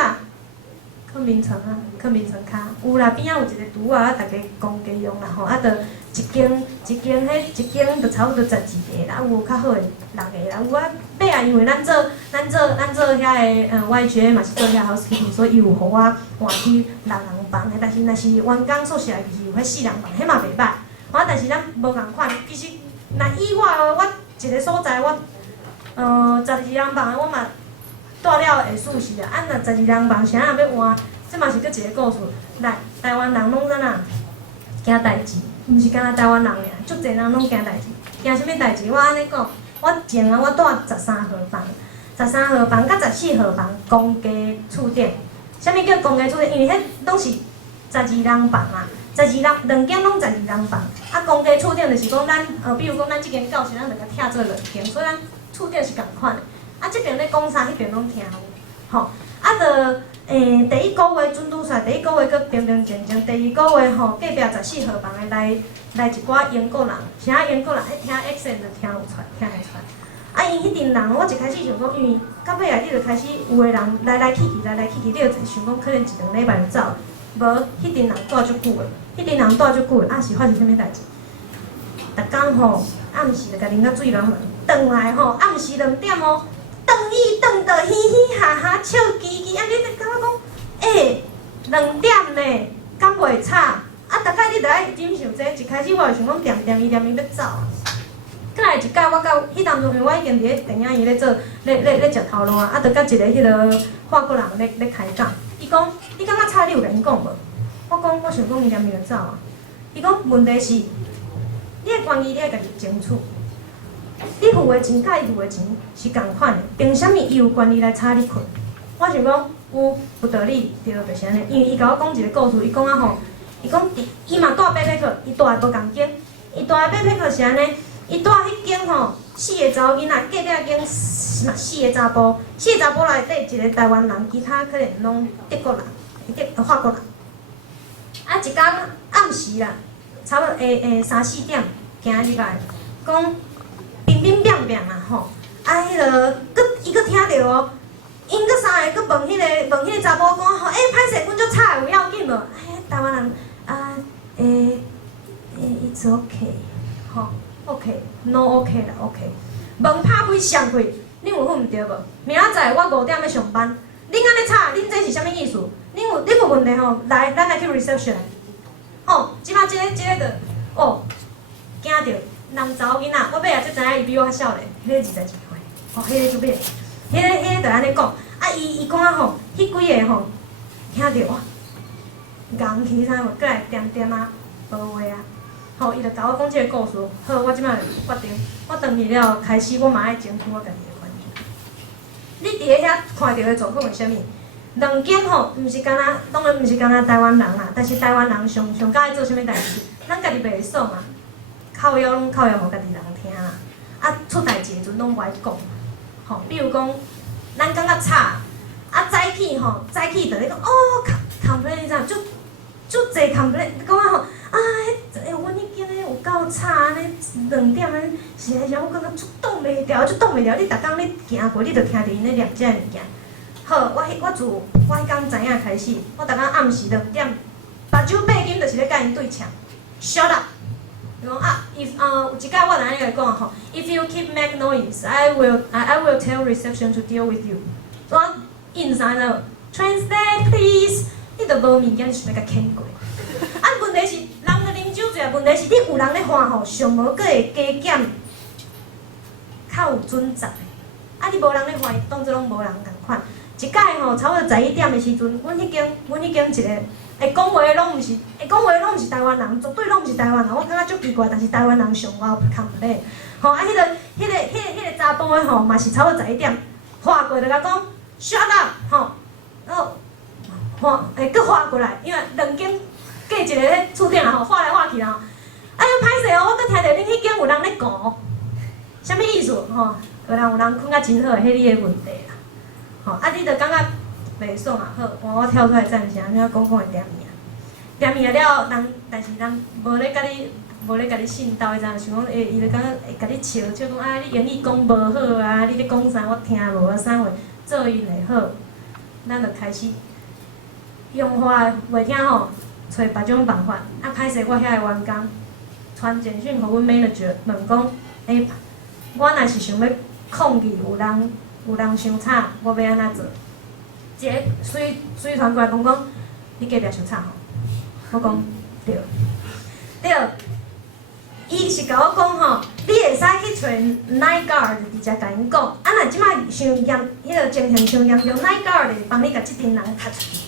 囥名称啊，囥名称卡。有啦，边仔有一个橱啊，大家公家用啦吼，啊，着一间，就差不多12个啦，有较好的6个啦，有啊，尾啊因为咱做遐个YG 嘛是做遐 housekeeping， 所以伊有互我换去6人房的，但是若是员工宿舍就是有迄4人房，迄嘛袂歹。但是咱无共款，其实若以我一个所在12人房的我嘛住了会舒适啊。若12人房谁人要换，这嘛是搁一个故事。来，台湾人拢怎啊？惊代志，毋是干那台湾人尔，足侪人拢惊代志。惊啥物代志？我安尼讲，我前我住13号房，13号房甲14号房公家厝顶。啥物叫公家厝顶？因为迄拢是12人房嘛，2间拢12人房。公家厝顶就是讲咱比如讲咱即间教室，咱就甲拆做2间，所以咱厝顶是共款的。即边咧讲啥，迄边拢听有，吼。第1个月准拄煞，第1个月搁平平静静，第2个月吼，隔壁14号房的来一寡英国人，啥英国人爱听 accent 就听有出，听会出。因迄阵人，我一开始想讲，因为到尾来你就开始有个人来去，你就想讲可能1、2礼拜就走，无迄阵人住足久的，是发生啥物代志？逐工吼，暗时就甲啉到水软软，转来吼，暗时2点哦。转到嘻嘻哈哈笑嘻嘻，你就感觉讲，2点呢，敢袂吵？大概你着爱忍受这。一开始我就想讲点伊要走啊。过来一届我到迄当中，因为我已经伫咧电影院咧做咧食头路啊，着甲一个迄个法国人咧开讲，伊讲你感觉吵你有甲因讲无？我讲我想讲伊就走啊。伊讲问题是，你的权益你爱家己争取。你付的钱甲伊付的钱是共款的，凭啥物伊有权利来吵你困？我想讲有道理，对，就是安尼。因为伊甲我讲一个故事，伊讲吼，伊讲伊嘛住背包客，伊住的无共间，伊住的背包客是安尼，伊住迄间吼4个查某囡仔，隔壁间嘛4个查甫，4个查甫内底一个台湾人，其他可能拢德国人、法国人。一工暗时啦，差不多3、4点行入来，讲。乒乒乓乓啦吼，迄个伊佫听着哦，因佫3个佫问迄个查甫讲吼，歹势，阮足吵有要紧无？台湾人it's okay， 吼 ，OK，no OK 啦 OK， 门拍开上开，恁有翕毋对无？明仔载我5点要上班，恁安尼吵，恁这是啥物意思？恁有问题吼，来，咱来去 reception， 吼，即摆即个惊着。人查某囡仔，我尾仔才知影伊比我较少年，迄个21岁，迄个就尾，迄个就安尼讲，伊讲吼，迄几个吼，听着哇，硬起啥无，过来点无话啊，吼，伊就甲我讲即个故事，好，我即摆决定，我转去了，开始我嘛爱争取我家己的权益。你伫咧遐看到的状况是啥物？2间吼，毋是干那，当然毋是干那台湾人啦，但是台湾人上喜爱做啥物代志，咱家己袂爽啊。靠腰拢靠腰，互家己人听啦。出代志的阵拢无爱讲，吼，比如讲，咱感觉吵，早起吼，早起就咧讲complain 啥，足侪 complain， 讲吼，阮迄间咧有够吵，安尼2点安尼，实在是我感觉足挡袂牢，你逐工咧行过，你着听着因咧念遮物件。好，我自我迄天知影开始，我逐工暗時2點，目睭背緊就是咧甲因对呛 ，shut up。讲有一届我就安尼来讲吼 ，If you keep make noise, I will tell reception to deal with you。我印啥呢 ？Translate please。你著无物件，你想要甲牵过。问题是人个啉酒醉，问题是你有人咧喊吼，上无佫会加减，较有准则的。你无人咧喊，当作拢无人共款。一届吼，差不多11点的时阵，阮迄间一个。会讲话的拢毋是，台湾人，绝对拢毋是台湾人。我感觉足奇怪，但是台湾人上我有complain。吼，迄个查甫的吼，嘛是差不多11点，划过就甲讲 shut up， 吼，然后佫划过来，因为2间隔一个咧厝顶啊吼，划来划去啊。歹势哦，我佫听着恁迄间有人咧讲，啥物意思？吼，有人困甲真好，迄你的问题啦。吼，你着感觉。袂爽啊！好，我跳出来赞成，你要讲会点名了，但是人无咧甲你信道，会知影想讲伊就感觉会甲你笑讲你英语讲无好啊，你咧讲啥我听无啊，啥话做因会好，咱就开始用话袂听吼，找别种办法。歹势我遐个员工传简讯互阮 manager 问讲，我若是想要抗议有人伤吵，我要安怎做？一个随团过来讲讲，你隔壁伤吵吼，我讲对，对。伊是甲我讲吼，你会使去找 night guard 直接甲因讲，啊若即摆伤严，迄个情形伤严重 ，night guard 会帮你甲即群人踢出去，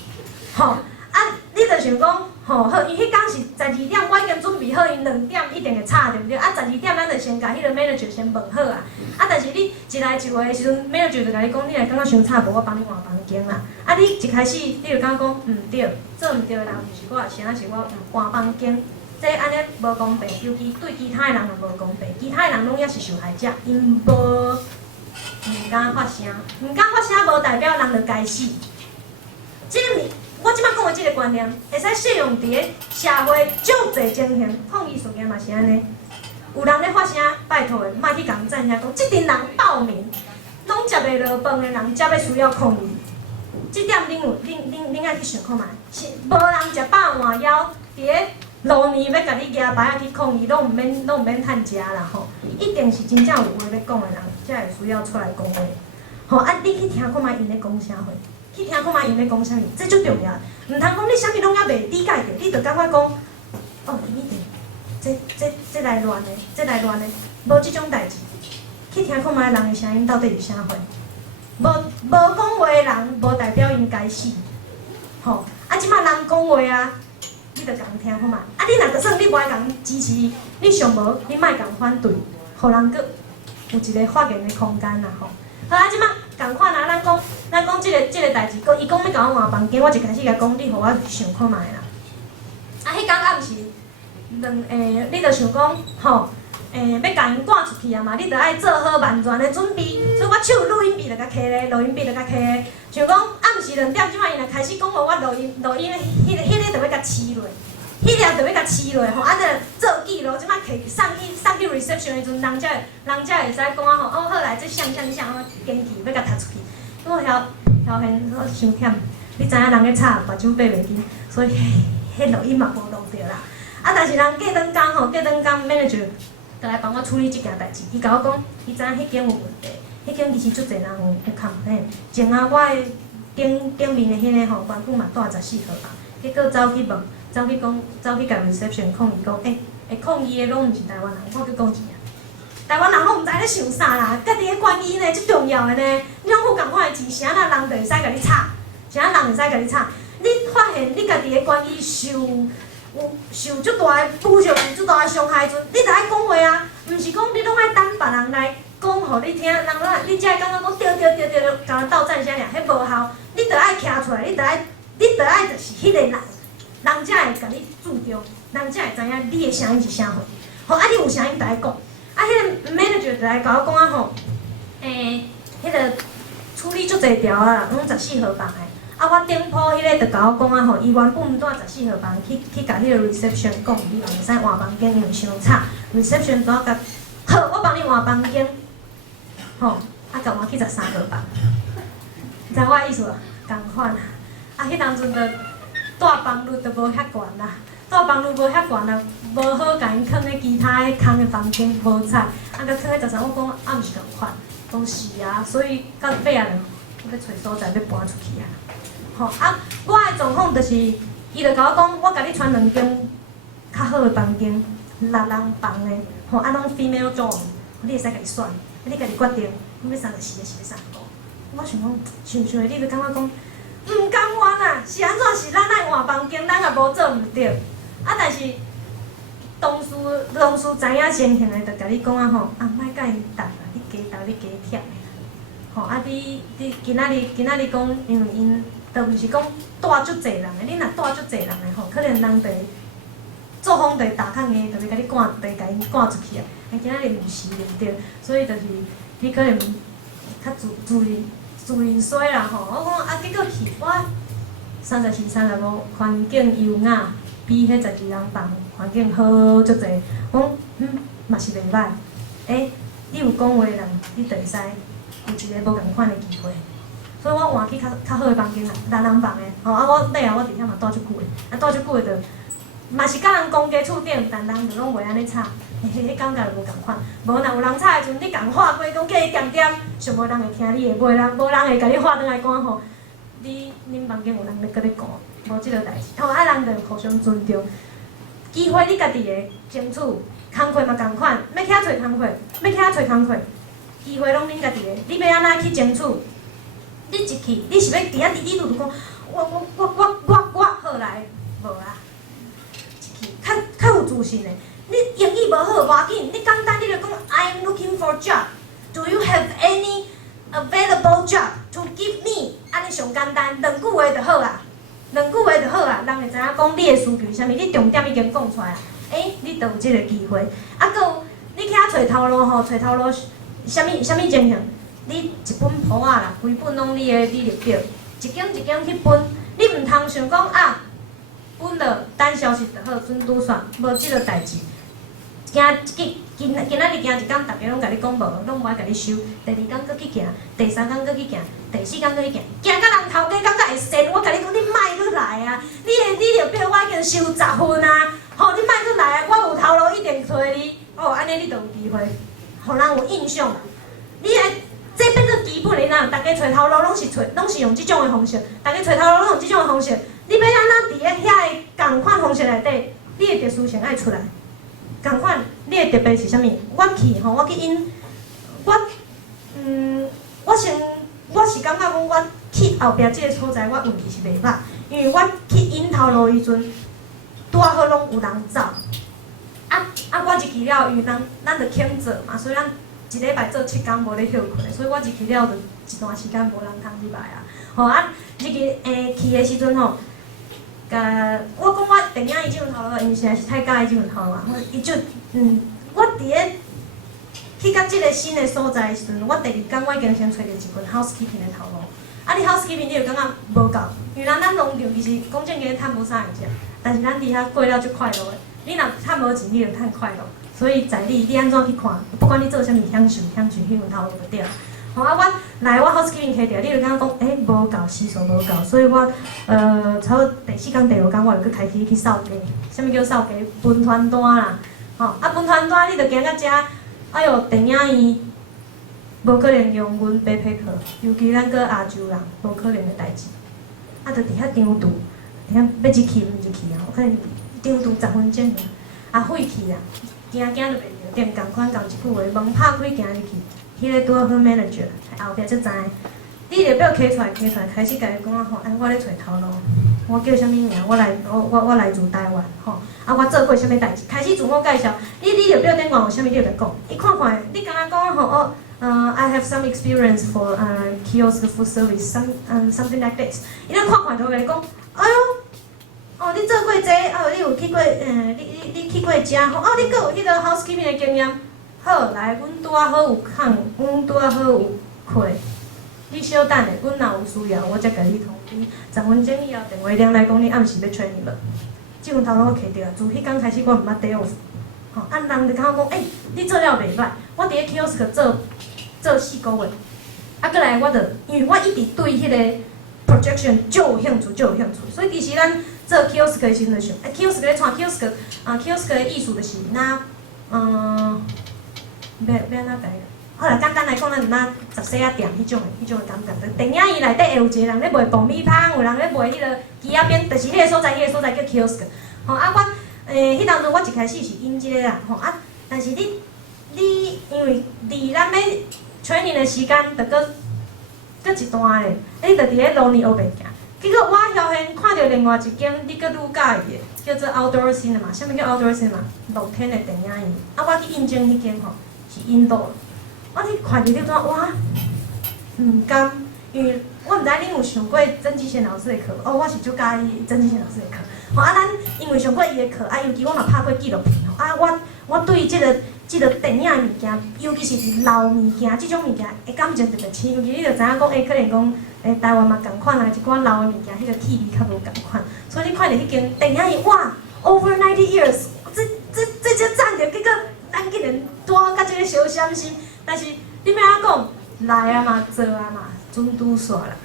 吼，啊，你着想讲，吼，好，伊迄天是12点，我已经准备好，因2点一定会吵，对毋对？啊，12点咱着先甲迄个 manager 先问好啊，啊，但是你一来一回的时阵 ，manager 就甲你讲，你若感觉伤吵，无我帮你换房间啦。啊，你一开始你就感觉讲，对，做毋对的人就是我，是安是我换房间。这安尼无公平，尤其对其他的人也无公平。其他的人拢也是受害者，因无敢发声，毋敢发声，无代表人就该死。这个我即摆讲的这个观念，会使适用伫个社会足侪情形，抗议事件嘛是安尼。有人咧发声，拜托的，莫去共赞遐讲，即阵人暴民，拢食袂落饭的人，才要需要抗议。即点恁爱去想看觅，是无人食饱换枵，伫个。路年要甲你举牌去抗议，拢毋免趁食啦吼，一定是真正有话要讲的人，才会需要出来讲话。吼，啊，你去听看觅因咧讲啥货，去听看觅因咧讲啥物，这足重要。毋通讲你啥物拢还袂理解着，你着感觉讲，哦，一定，这来乱的，这来乱的，无即种代志。去听看觅人的声音到底是啥货，无讲话的人，无代表因该死。吼，啊，即摆人讲话啊。你着共听好嘛？啊，你若就算你无爱共支持，你上无你莫共反对，互人佫有一个发言的空间啦吼。好啊，即摆共款啊，咱讲即个代志，伊讲要甲我换房间，我一开始甲讲，你互我想看觅啦。啊，迄天暗时你着想讲吼，要甲因赶出去啊嘛，你着爱做好万全的准备。所以我手录音笔着甲摕咧，录音笔着甲摕咧。想讲暗时2点，即摆伊若开始讲话，我录音迄个着要甲试落，迄个着要甲试落吼，啊着做记录，即摆摕送去 reception 的时阵，人才会使讲啊吼，哦好来，这像，我坚持要甲踢出去。我晓现我伤忝，你知影人咧吵，目睭爬袂紧，所以迄录音嘛无录着啦。啊，但是人隔两工 manager 就来帮我处理即件代志，伊甲我讲，伊知影迄间有问题。迄间其实足侪人有 complain， 前啊我的顶面的迄个吼，员工嘛住14号房，结果走去甲 reception 抗议讲，会抗议的拢毋是台湾人，我去讲一下，台湾人拢毋知咧想啥啦，家己的权益呢，最重要的呢，你拢付共款的钱，啥人就会使甲你吵，啥人会使甲你吵，你发现你家己的权益受足大的侮辱，受足大的伤害时，你着爱讲话啊，毋是讲你拢爱等别人来。讲互你听，人你才会感觉讲对，甲人斗战啥尔，迄无效。你着爱徛出来，你着爱就是迄个人，人才会甲你注重，人才会知影你的声音是啥货。吼，啊，你有声音着爱讲。啊，迄个 manager 就来甲我讲啊吼，迄个处理足侪条啊，拢14号房的。啊，我顶铺迄个就甲我讲啊吼，伊原本毋住14号房，去甲迄个 reception 讲，你嘛会使换房间，因为伤吵。reception 拄甲，好，我帮你换房间。吼，啊，甲换去13号房，知我的意思无？共款啊，啊，迄当阵着住房率着无遐悬啦，住房率无遐悬啦，无好甲因囥咧其他迄空的房间无彩，啊，甲囥咧13，我讲啊，毋是共款，讲是啊，所以到尾啊，要找所在要搬出去啊。吼，啊，我的状况就是，伊着甲我讲，我甲你传2间较好的房间，6人房的，吼，啊，拢 female dorm， 你会使家己选。你家己决定，你要34个是要35个。我想讲，想的，你就感觉讲，毋甘愿啊！是安怎？是咱爱换房间，咱也无做毋对。啊，但是同事知影情形的，就甲你讲啊吼，啊，莫甲因斗啦，你加斗，你加忝的。吼，啊，你今仔日讲，因为因都毋是讲住足侪人的，你若住足侪人的吼，可能人就会做风就会打抗的，就会甲你赶，就会甲因赶出去啊。今仔日毋是，对毋对？所以就是你可能较自认衰啦吼。我讲啊，结果去我34、35环境优雅，比迄12人房环境好足侪。我讲嘛是袂歹。你有讲话的人，你就会使有一个无共款的机会。所以我换去较好的房间啦，6人房的。吼啊，我尾后我伫遐嘛住足久的，啊住足久的就嘛是甲人公家厝顶，但人就拢袂安尼吵。迄感觉就无共款。无若有人吵的时阵，你共话过讲叫伊点点，上无人会听你的，无人会甲你话转来讲吼。恁房间有人咧搁咧讲，无即个代志。吼，人着互相尊重。机会你家己会争取，工课嘛共款，要起来找工课，要起来找工课，机会拢恁家己的，你要安怎去争取？你一去，你是要伫遐伫里度讲，我好来，无啦。一去，较有自信的。你英语无好无要紧，你简单你就讲 I'm looking for job. Do you have any available job to give me？ 安尼上简单，两句话就好啊，两句话就好啊，人会知影讲你的需求是啥物，你重点已经讲出来啊。你就有即个机会。啊，搁有你去遐找头路吼，找头路啥物情形？你一本簿仔啦，规本拢你的履历表，一间一间去分。你毋通想讲啊，分了等消息就好，准拄煞，无即个代志。今仔日行一天，逐家拢甲你讲无，拢无爱甲你收。第二天搁去行，第三天搁去行，第四天搁去行，行到人头家感觉会神，我甲你讲，你莫搁来啊！你的履历表我已经收10分啊！吼，你莫搁来啊！我有头路一定找你。安尼你就有机会，互人有印象。你来，这变做基本的呐，大家找头路拢是用即种的方式，大家找头路拢用即种的方式。你要安怎伫咧遐个共款方式内底，你的特殊性爱出来。共款，你的特别是啥物？我去吼，我去因，我是感觉讲我去后壁即个所在，我运气是袂歹，因为我去因头路迄阵，拄啊好拢有人走。我入去了，因为咱着肯做嘛，所以咱一礼拜做7天无咧休困，所以我入去了就一段时间无人通入来啊。吼入去去的时阵吼。我讲我电影伊即份头路，因实在是太喜伊即份头路啊！伊就我伫咧去到即个新的所在的时阵，我第2天我已经先找着一份 housekeeping 的头路。你 housekeeping 你就感觉无够，因为咱农场其实讲正经趁无啥会食，但是咱伫遐过了足快乐的。你若趁无钱，你就趁快乐。所以在你安怎去看，不管你做啥物，享受迄份头路就对了。我来我 housekeeping 摕着，你就感觉讲，无够，时数无够，所以我差不多第4天、第5天，我就开始去扫街。啥物叫扫街？分传单啦，分传单你就行到遮，电影院无可能用阮白皮克，尤其咱搁亚洲人，无可能的代志。就伫遐张图，伫遐要入去毋入去啊？可能张图10分钟尔，废去啦，行就袂着，踮共款共一句话，门拍开行入去。迄个拄好好 manager， 后壁才知。你履历表摕出来，开始甲伊讲我咧找头路，我叫啥物名？我来自台湾，我做过啥物代志？开始自我介绍。你履历表顶外有啥物你就讲。伊看看，你敢若讲I have some experience for kiosk food service, something like this。伊咧看看就甲你讲，你做过这，你有去过你去过遮，你阁有迄个 housekeeping 的经验。好，来，阮拄啊好有空，阮拄啊好有课，你小等下，阮若有需要，我才甲你通知。10分钟以后电话铃来讲，你暗时要 training 无？即份头路我摕着，自迄天开始我毋捌 day off。人就感觉讲，你做了袂歹，我伫咧 kiosk 做4个月，过来我着，因为我一直对迄个 projection 足有兴趣，所以其实咱做 kiosk 的时阵就想，kiosk 咧创 kiosk 的意思就是要安怎讲？好啦，简单来讲，咱毋若10岁仔店迄种的感觉。电影院内底会有一个人咧卖爆米花，有人咧卖迄个鸡仔边，就是迄个所在叫 kiosk。我迄当阵我一开始是因即个啦，但是你因为离咱要 training 的时间着搁一段咧，你着伫咧路呢后边行。结果我侥幸看到另外一间你搁愈喜意的，叫做 Outdoor Cinema。啥物叫 Outdoor Cinema？ 露天的电影院。我去应征迄间是印度的。我去看着你讲哇，毋甘，因为我毋知恁有上过曾志贤老师的课，我是足喜欢曾志贤老师的课。咱因为上过伊的课，尤其我嘛拍过纪录片，我对即个电影物件，尤其是老物件，即种物件会感情特别深。尤其你着知影讲，可能讲台湾嘛共款啊，一寡老的物件，迄个气味较无共款。所以你看着迄间电影院，哇 ，over 90 years， 这只赞着，结果咱竟然带甲即个小伤心。但是你要安怎讲？来啊嘛，做啊嘛，准拄煞啦，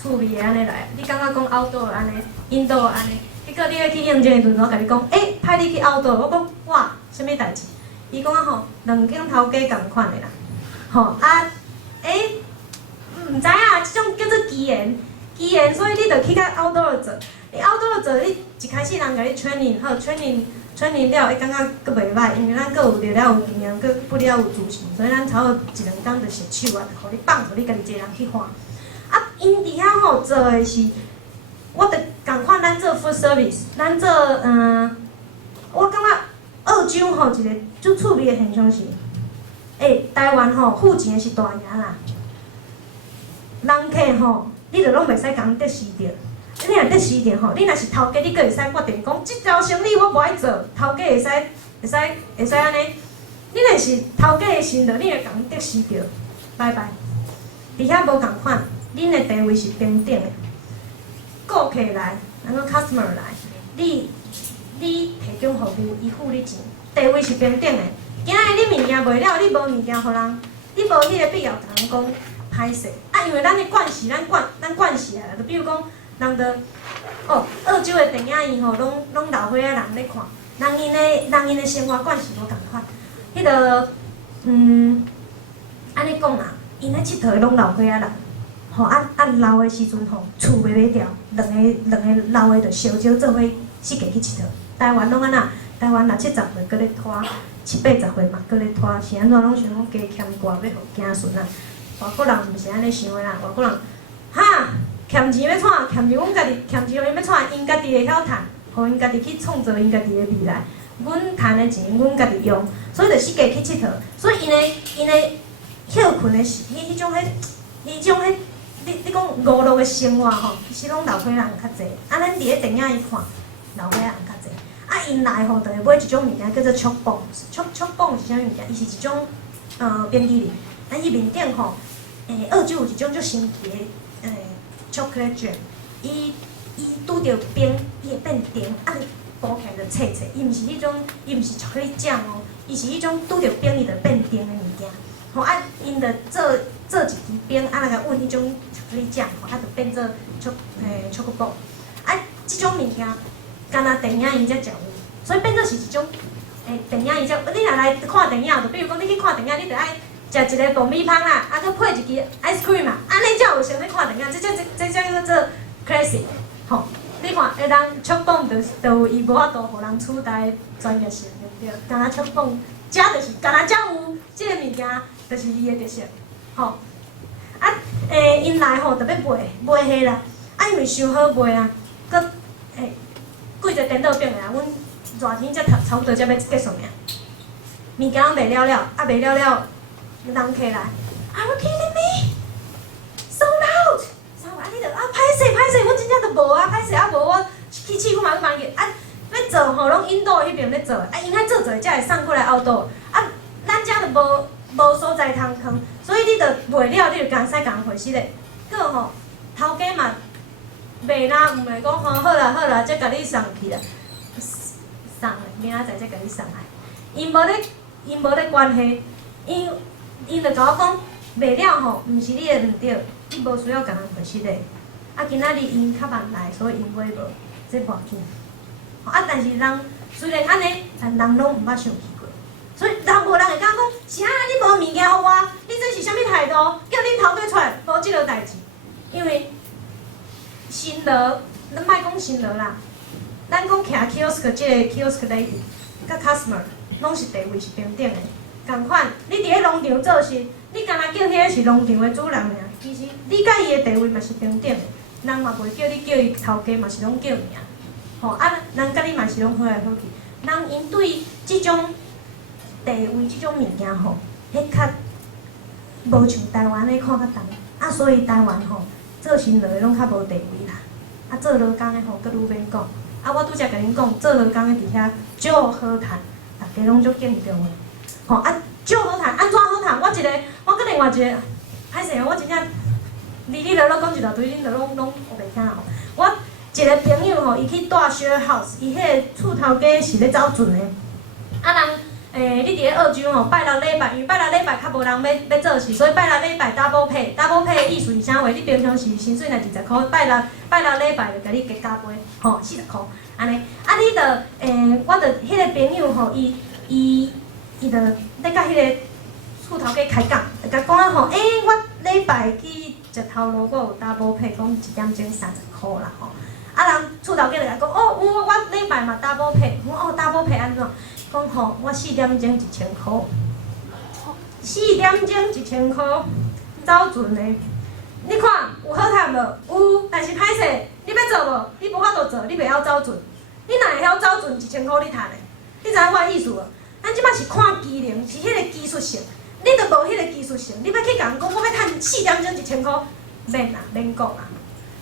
趣味的安尼来。你感觉讲outdoor安尼，印度安尼，结果你要去应征的时阵，我甲你讲，派你去outdoor，我讲哇，啥物代志？伊讲吼，两间头家共款的啦，吼毋知影即种叫做机缘，机缘，所以你着去甲 outdoor 做，你 outdoor 做，你一开始人甲你 training 好 training 了，会感觉佫袂歹，因为咱佫有了有经验，佫不了有自信，所以咱差不多一两工就熟手啊，互你放，互你家己一个人去看。啊，因伫遐吼做的是，我着共款咱做 food service， 咱做我感觉澳洲吼一个最趣味的现象是，台湾吼付钱的是大爷啦，人客吼，你着拢袂使共得失着。你若得失着吼，你若是头家，你阁会使决定讲，即条生意我无爱做，头家会使安尼。你若是头家的心着，你会共得失着，拜拜。伫遐无共款，恁的地位是平等的。顾客来，咱讲 customer 来，你提供服务，伊付你钱，地位是平等的。今仔日你物件卖了，你无物件互人，你无迄个必要甲人讲歹势。啊，因为咱的惯势，咱惯势啊，就比如讲。人着澳洲的电影院吼，拢老岁仔人咧看，人因的生活惯是无共款。迄个安尼讲啦，因咧佚佗的拢老岁仔人，吼老的时阵吼，厝袂买掉，两个老的着烧酒做伙四界去佚佗。台湾拢安那，台湾60、70岁搁咧拖，70、80岁嘛搁咧拖，是安怎拢想讲加欠寡要互子孙啊？外国人毋是安尼想的啦，外国人哈。欠钱要怎？欠钱阮家己欠钱，互因要怎？因家己会晓趁，互因家己去创造因家己的未来。阮趁的钱，阮家己用，所以着四界去佚佗。所以因的休困的迄种你讲娱乐的生活吼，其实拢老岁人较济。啊，咱伫咧电影院看，老岁人较济。啊，因来吼，就会买一种物件叫做触棒。触棒是啥物件？伊是一种冰淇淋。咱伊面顶吼，澳洲有一种足神奇的chocolate jam， 伊拄着冰，伊会变甜，啊，你剥起来就脆脆。伊毋是迄种，伊毋是巧克力酱哦，伊是迄种拄着冰伊就变甜的物件。吼啊，因着做一支冰，啊来甲混迄种巧克力酱，吼啊就变做chocolate ball。啊，即种物件，干那电影院才食有，所以变做是一种电影院才。你若来看电影，就比如讲你去看电影，你着爱。食一个爆米香啦，啊，佮配一支 ice cream 啊，安尼才有想要看电影，这叫做 classic， 吼。你看，人触碰就有伊无法度互人取代专业性，对不对？干那触碰，遮就是干那才有即个物件，就是伊的特色，吼。啊，因来吼特别卖迄啦，啊，因为伤好卖啊，佮几个颠倒饼的啊，阮热天才差不多才要结束尔，物件卖了了，啊卖了了。人客来 ，Are you kidding me? Sold out！ 啊，你着啊，歹势，阮真正着无啊，歹势啊，无我去市区嘛去买去，啊，要做吼，拢印度迄边咧做，啊，因遐做才会送过来澳洲，啊，咱遮着无所在通藏，所以你着卖了，你着共使共回息咧。个吼，头家嘛卖啦，毋会讲吼好啦，则甲你送去啦，送诶，明仔载则甲你送来，因无咧关系，因着甲我讲，卖了吼，毋是你的毋对，你无需要共人回息的。啊，今仔日因较慢来，所以因买无，这无要紧。啊，但是人虽然安尼，但人拢毋捌想去过，所以无人会敢讲，啥你无物件互我，你这是啥物态度？叫恁头家出来，无即落代志。因为新罗，咱莫讲新罗啦，咱讲徛 kiosk 即个 kiosk lady，甲 customer 拢是地位是平等的。共款，你伫咧农场做事，你干那叫迄个是农场的主人尔，其实你甲伊的地位嘛是平等的，人嘛袂叫你叫伊头家，嘛是拢叫名。吼啊，人甲你嘛是拢好来好去，人因对即种地位、即种物件吼，迄较无像台湾咧看较重，啊，所以台湾吼做新罗的拢较无地位啦，啊，做劳工的吼阁愈免讲，啊，我拄则甲恁讲，做劳工的伫遐足好趁，大家拢足敬重的。吼啊，足好趁，安怎好趁？我搁另外一个，歹势我真正哩哩落落讲一大堆，恁着拢学袂听吼。我一个朋友吼，伊去住 share house， 伊迄个厝头家是咧走船的。啊人，你伫咧澳洲吼，拜六礼拜，因为拜六礼拜较无人要做事，所以拜六礼拜 double pay。double pay 的意思是啥话？你平常时薪水若20箍，拜六礼拜就甲你加倍，吼40箍，安尼。啊，你着我着迄个朋友吼，伊伊就咧甲迄个厝头家开讲，就甲讲啊吼，我礼拜去食头路，我有 double pay， 讲1点钟30箍啦吼。啊人厝头家就甲讲，哦，有我礼拜嘛 double pay， 我哦 double pay 安怎？讲吼，我4点钟1000箍，4点钟1000箍，走船的。你看有好趁无？有，但是歹势，你要做无？你无法度做，你袂晓走船。你若会晓走船，1000箍你趁的。你知影我的意思无？咱即摆是看机能，是迄个技术性。你都无迄个技术性，你要去甲人讲，我要趁4点钟1000箍，免啦，免讲啦。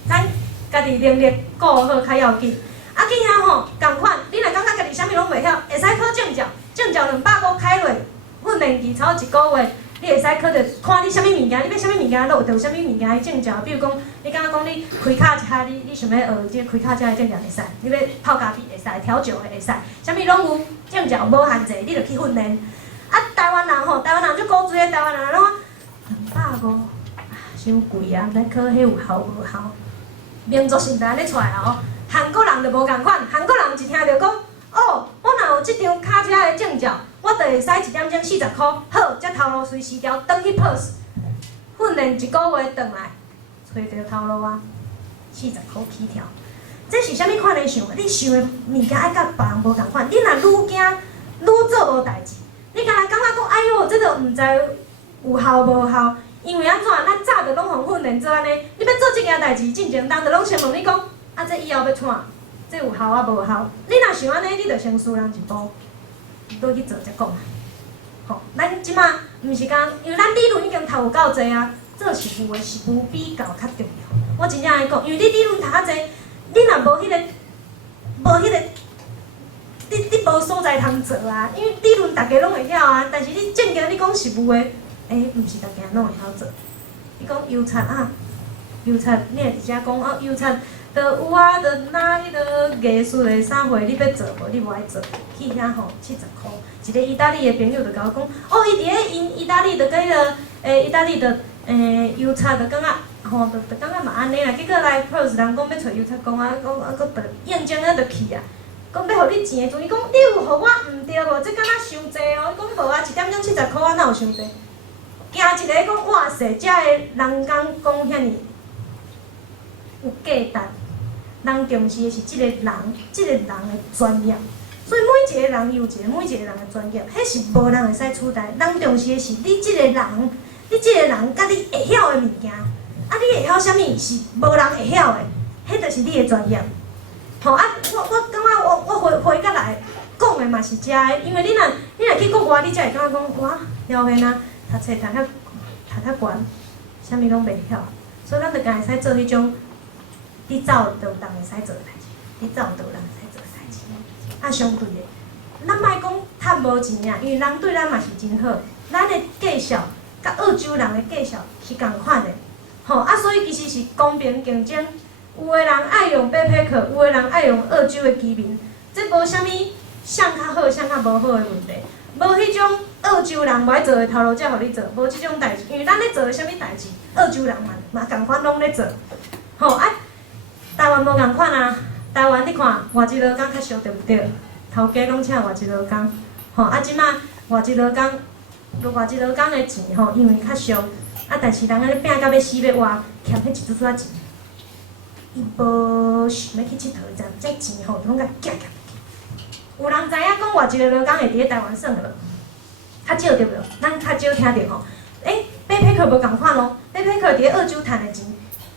咱家己能力顾好较要紧。啊，去遐吼，共款，你若感觉家己啥物拢袂晓，会使考证照，证照250开落，训练期超1个月。你会使考着看你啥物物件，你要啥物物件落，就有啥物物件的证照。比如讲，你感觉讲你开卡车，你想要学即开卡车的证照会使，你要泡咖啡会使，调酒的会使，啥物拢有证照，无限制，你着去训练。啊，台湾人吼，台湾人足古锥的，台湾人拢250，伤贵啊！来考迄有效无效？民族性就安尼出来啊！哦，韩国人就无共款，韩国人一听着讲，哦，我若有即张卡车的证照。我就会使1点钟40箍，好，这头路随时调，转去 POS， 训练1个月转来，找着头路啊，40箍起跳。这是啥物款的想？你想的物件爱甲别人无共款。你若愈惊愈做无代志，你敢若感觉讲，哎哟，这个毋知有效无效？因为安怎？咱早就拢互训练做安尼。你要做即件代志，进前人就拢先问你讲，啊，这以后要创，这有效啊无效？你若想安尼，你就先输人一步。倒去做才讲啊！吼，咱即马毋是讲，因为咱理论已经读有够济啊，做实务的实务比较较重要。我真正爱讲，因为你理论读较济，你若无迄个，你无所在通做啊。因为理论大家拢会晓啊，但是你正经你讲实务的，毋是大家拢会晓做。你讲油漆啊，油漆你会直接讲哦，油漆。就有啊，就拿迄个艺术的啥货，你要做无？你无爱做，去遐吼70箍。一个意大利的朋友就甲我讲，哦，伊伫咧因意大利就甲迄个意大利就油漆就感觉吼，就感觉嘛安尼啦。结果来 POS 人讲要找油漆工啊，讲啊，佫着应征啊，着去啊。讲要互你钱的阵，伊讲你有互我毋对无？这敢若伤济哦。伊讲无啊，1点钟70箍啊，哪有伤济？惊一个讲哇塞，遮个人工讲遐尼有价值。人重视的是即个人的专业，所以每一个人有每一个人的专业，迄是无人会使取代。人重视的是你即个人，甲你会晓的物件，啊，你会晓啥物是无人会晓的，迄就是你的专业。吼啊，我感觉我回过来讲的嘛是遮的，因为你若去国外，你才会感觉讲哇，晓个呐，读册读较悬，啥物拢袂晓，所以咱就家会使做迄种。你走就有人会使做的代志，你走就有人会使做的代志。啊，相对的，咱莫讲趁无钱啊，因为人对咱嘛是真好。咱的计数甲澳洲人的计数是共款的，吼啊，所以其实是公平竞争。有的人爱用背包客，有的人爱用澳洲的居民，这无啥物谁较好谁较无好的问题。无迄种澳洲人无爱做的头路才互你做，无即种代志，因为咱咧做的啥物代志，澳洲人嘛共款拢咧做，吼啊。台湾无共款啊！台湾你看外一劳工较俗对不对？头家拢请外一劳工，吼啊！即摆外一劳工，外一劳工的钱吼，因为较俗，啊，但是人安尼拼到要死要活，欠迄一撮撮钱，伊无想要去佚佗，这钱吼拢甲夹夹去。有人知影讲外一个劳工会伫咧台湾耍落，较少对无？咱较少听着吼。背包客无共款咯，背包客伫咧澳洲趁的钱。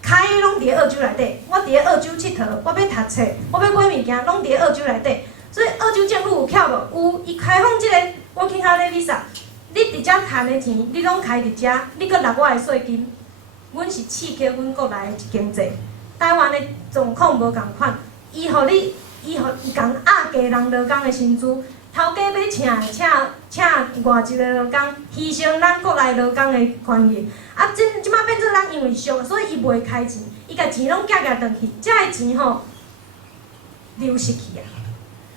开拢伫咧澳洲内底，我伫咧澳洲佚佗，我要读册，我要买物件，拢伫咧澳洲内底。所以澳洲政府有巧无？有，伊开放即个 Working Holiday Visa， 你伫遮趁的钱，你拢开伫遮，你搁纳我的税金，阮是刺激阮国内的经济。台湾的状况无共款，伊互你共压低人劳工的薪资，头家要请外一个劳工，牺牲咱国内劳工的权益。啊，即摆变做咱因为俗，所以伊袂开钱，伊甲钱拢夹转去，遮个钱吼流失去啊！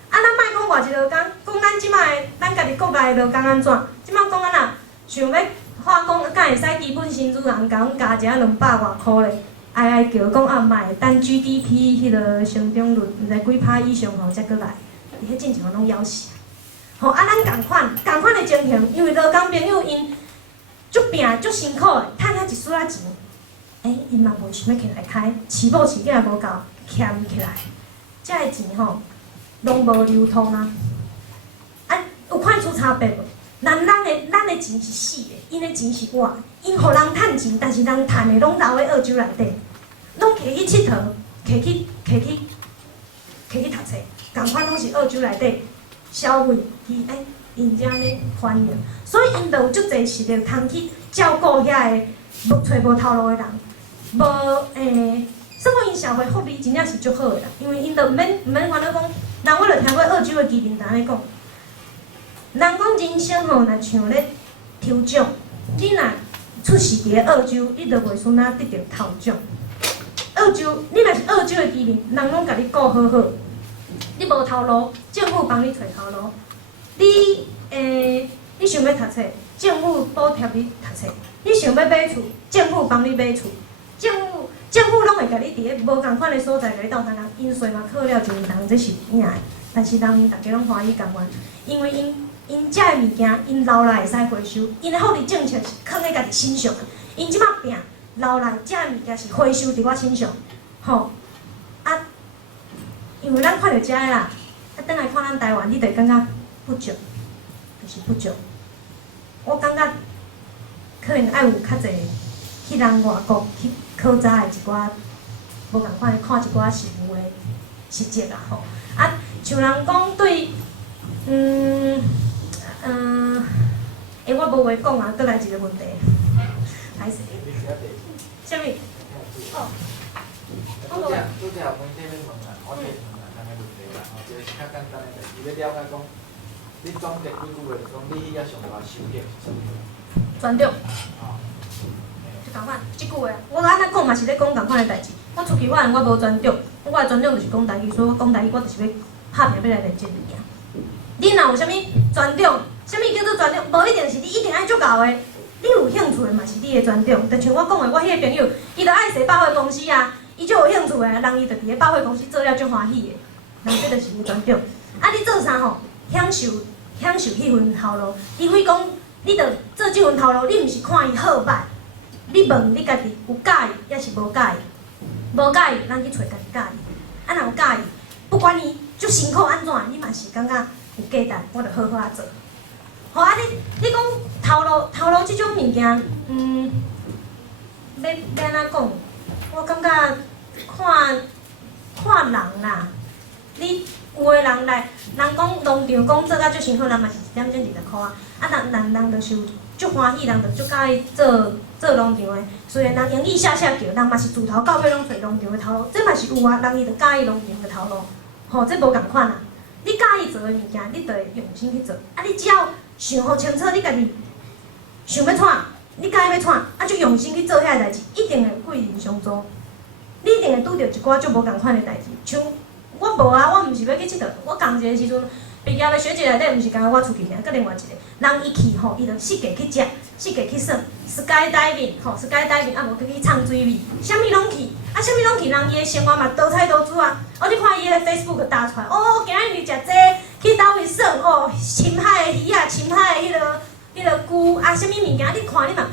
啊，咱莫讲外一劳工，讲咱即摆的咱家己国内的劳工安怎？即摆讲安那想要化工，敢会使基本薪资人甲阮加一下200外箍咧？哀叫讲啊，莫等 GDP 迄个成长率毋知几趴以上吼才过来，伊迄进前拢枵死。啊，咱共款的情形，因为劳工朋友因足拼足辛苦的，趁遐一丝仔钱，因嘛无想要起来开，饲某饲囝无够，欠起来，遮个钱吼，拢无流通啊。有看出差别无？咱的钱是死的，因的钱是活的。因互人趁钱，但是人趁的拢留喺澳洲内底，拢摕去佚佗，摕去读册，共款拢是澳洲内底消费，因遮咧欢迎，所以因就有足侪实力通去照顾遐个无头路的人，算讲因社会福利真正是足好的啦，因为因就毋免烦恼讲，人我就听过澳洲的居民安尼讲。人讲人生吼，若像咧抽奖，你若出世伫咧澳洲，你就袂输哪得到头奖。澳洲，你若是澳洲的居民，人拢甲你顾好好，你无头路，政府帮你找头路。你想要读册，政府补贴你读册；你想要买厝，政府帮你买厝。政府拢会甲你伫咧无共款的所在甲你斗相共，因税嘛扣了真重，这是影的。但是人大家拢欢喜共款，因为因遮个物件，因留来会使回收，因的福利政策是放在家己身上的。因即摆拼留来遮个物件是回收伫我身上，吼因为咱看到遮个啦，转来看咱台湾，你就会感觉不足，就是不足。我感觉可能爱有较侪去人外国去考察的一寡无共款的看一寡实务的实际啦吼。像人讲对，我无话讲啊，倒来一个问题，歹势。啥物？哦。拄则问题要问啦，我提问啦，咱个问题啦，一个是较简单的代志，要了解讲，你总结几句话，讲你遐上大收入是啥物？专长。就共款，即句话，我安尼讲嘛是咧讲共款的代志。我出去我无专长，我的专长就是讲台语，所以我讲台语，我就是要拍拼要来认真尔。你若有啥物专长，啥物叫做专长？无一定是你一定爱足够的，你有兴趣的嘛是你的专长。就像我讲的，我迄个朋友，伊就爱坐百货公司啊，伊足有兴趣的，人伊就伫咧百货公司做了足欢喜的，人这就是伊专长。你做啥吼？享受迄份头路，因为讲你着做即份头路，你毋是看伊好歹，你问你家己有介意，还是无介意？无介意，咱去找家己介意。若有介意，不管伊足辛苦安怎，你嘛是感觉有价值，我着好好做。好你讲头路即种物件，要安怎讲？我感觉看人啦，你有的人来，人讲农场讲做甲足辛苦，人嘛是1点钟200块啊。人就是有足欢喜，人就足介意做农场的。虽然人英语写叫，人嘛是自头到尾拢找农场的头路，这嘛是有啊。人伊就介意农场的头路，这无共款啊。你介意做的物件，你就会用心去做。你只要想好清楚，你家己想要创，你介意要创，就用心去做遐个代志，一定会贵人相助。你一定会拄着一寡足无共款的代志，像我无啊，我毋是要去佚佗，我工作的时阵。毕业的学姐内底，毋是干我出去尔，佮另外一个人伊去伊就四界去食，四界去耍 ，skydiving skydiving， 无去冲水尾，啥物拢去，啥物拢去，人伊的生活嘛多彩多姿啊。你看伊个 Facebook 打出来，今日食这，去倒位耍，深海的鱼啊，深海的迄个龟啥物物件，你看你嘛，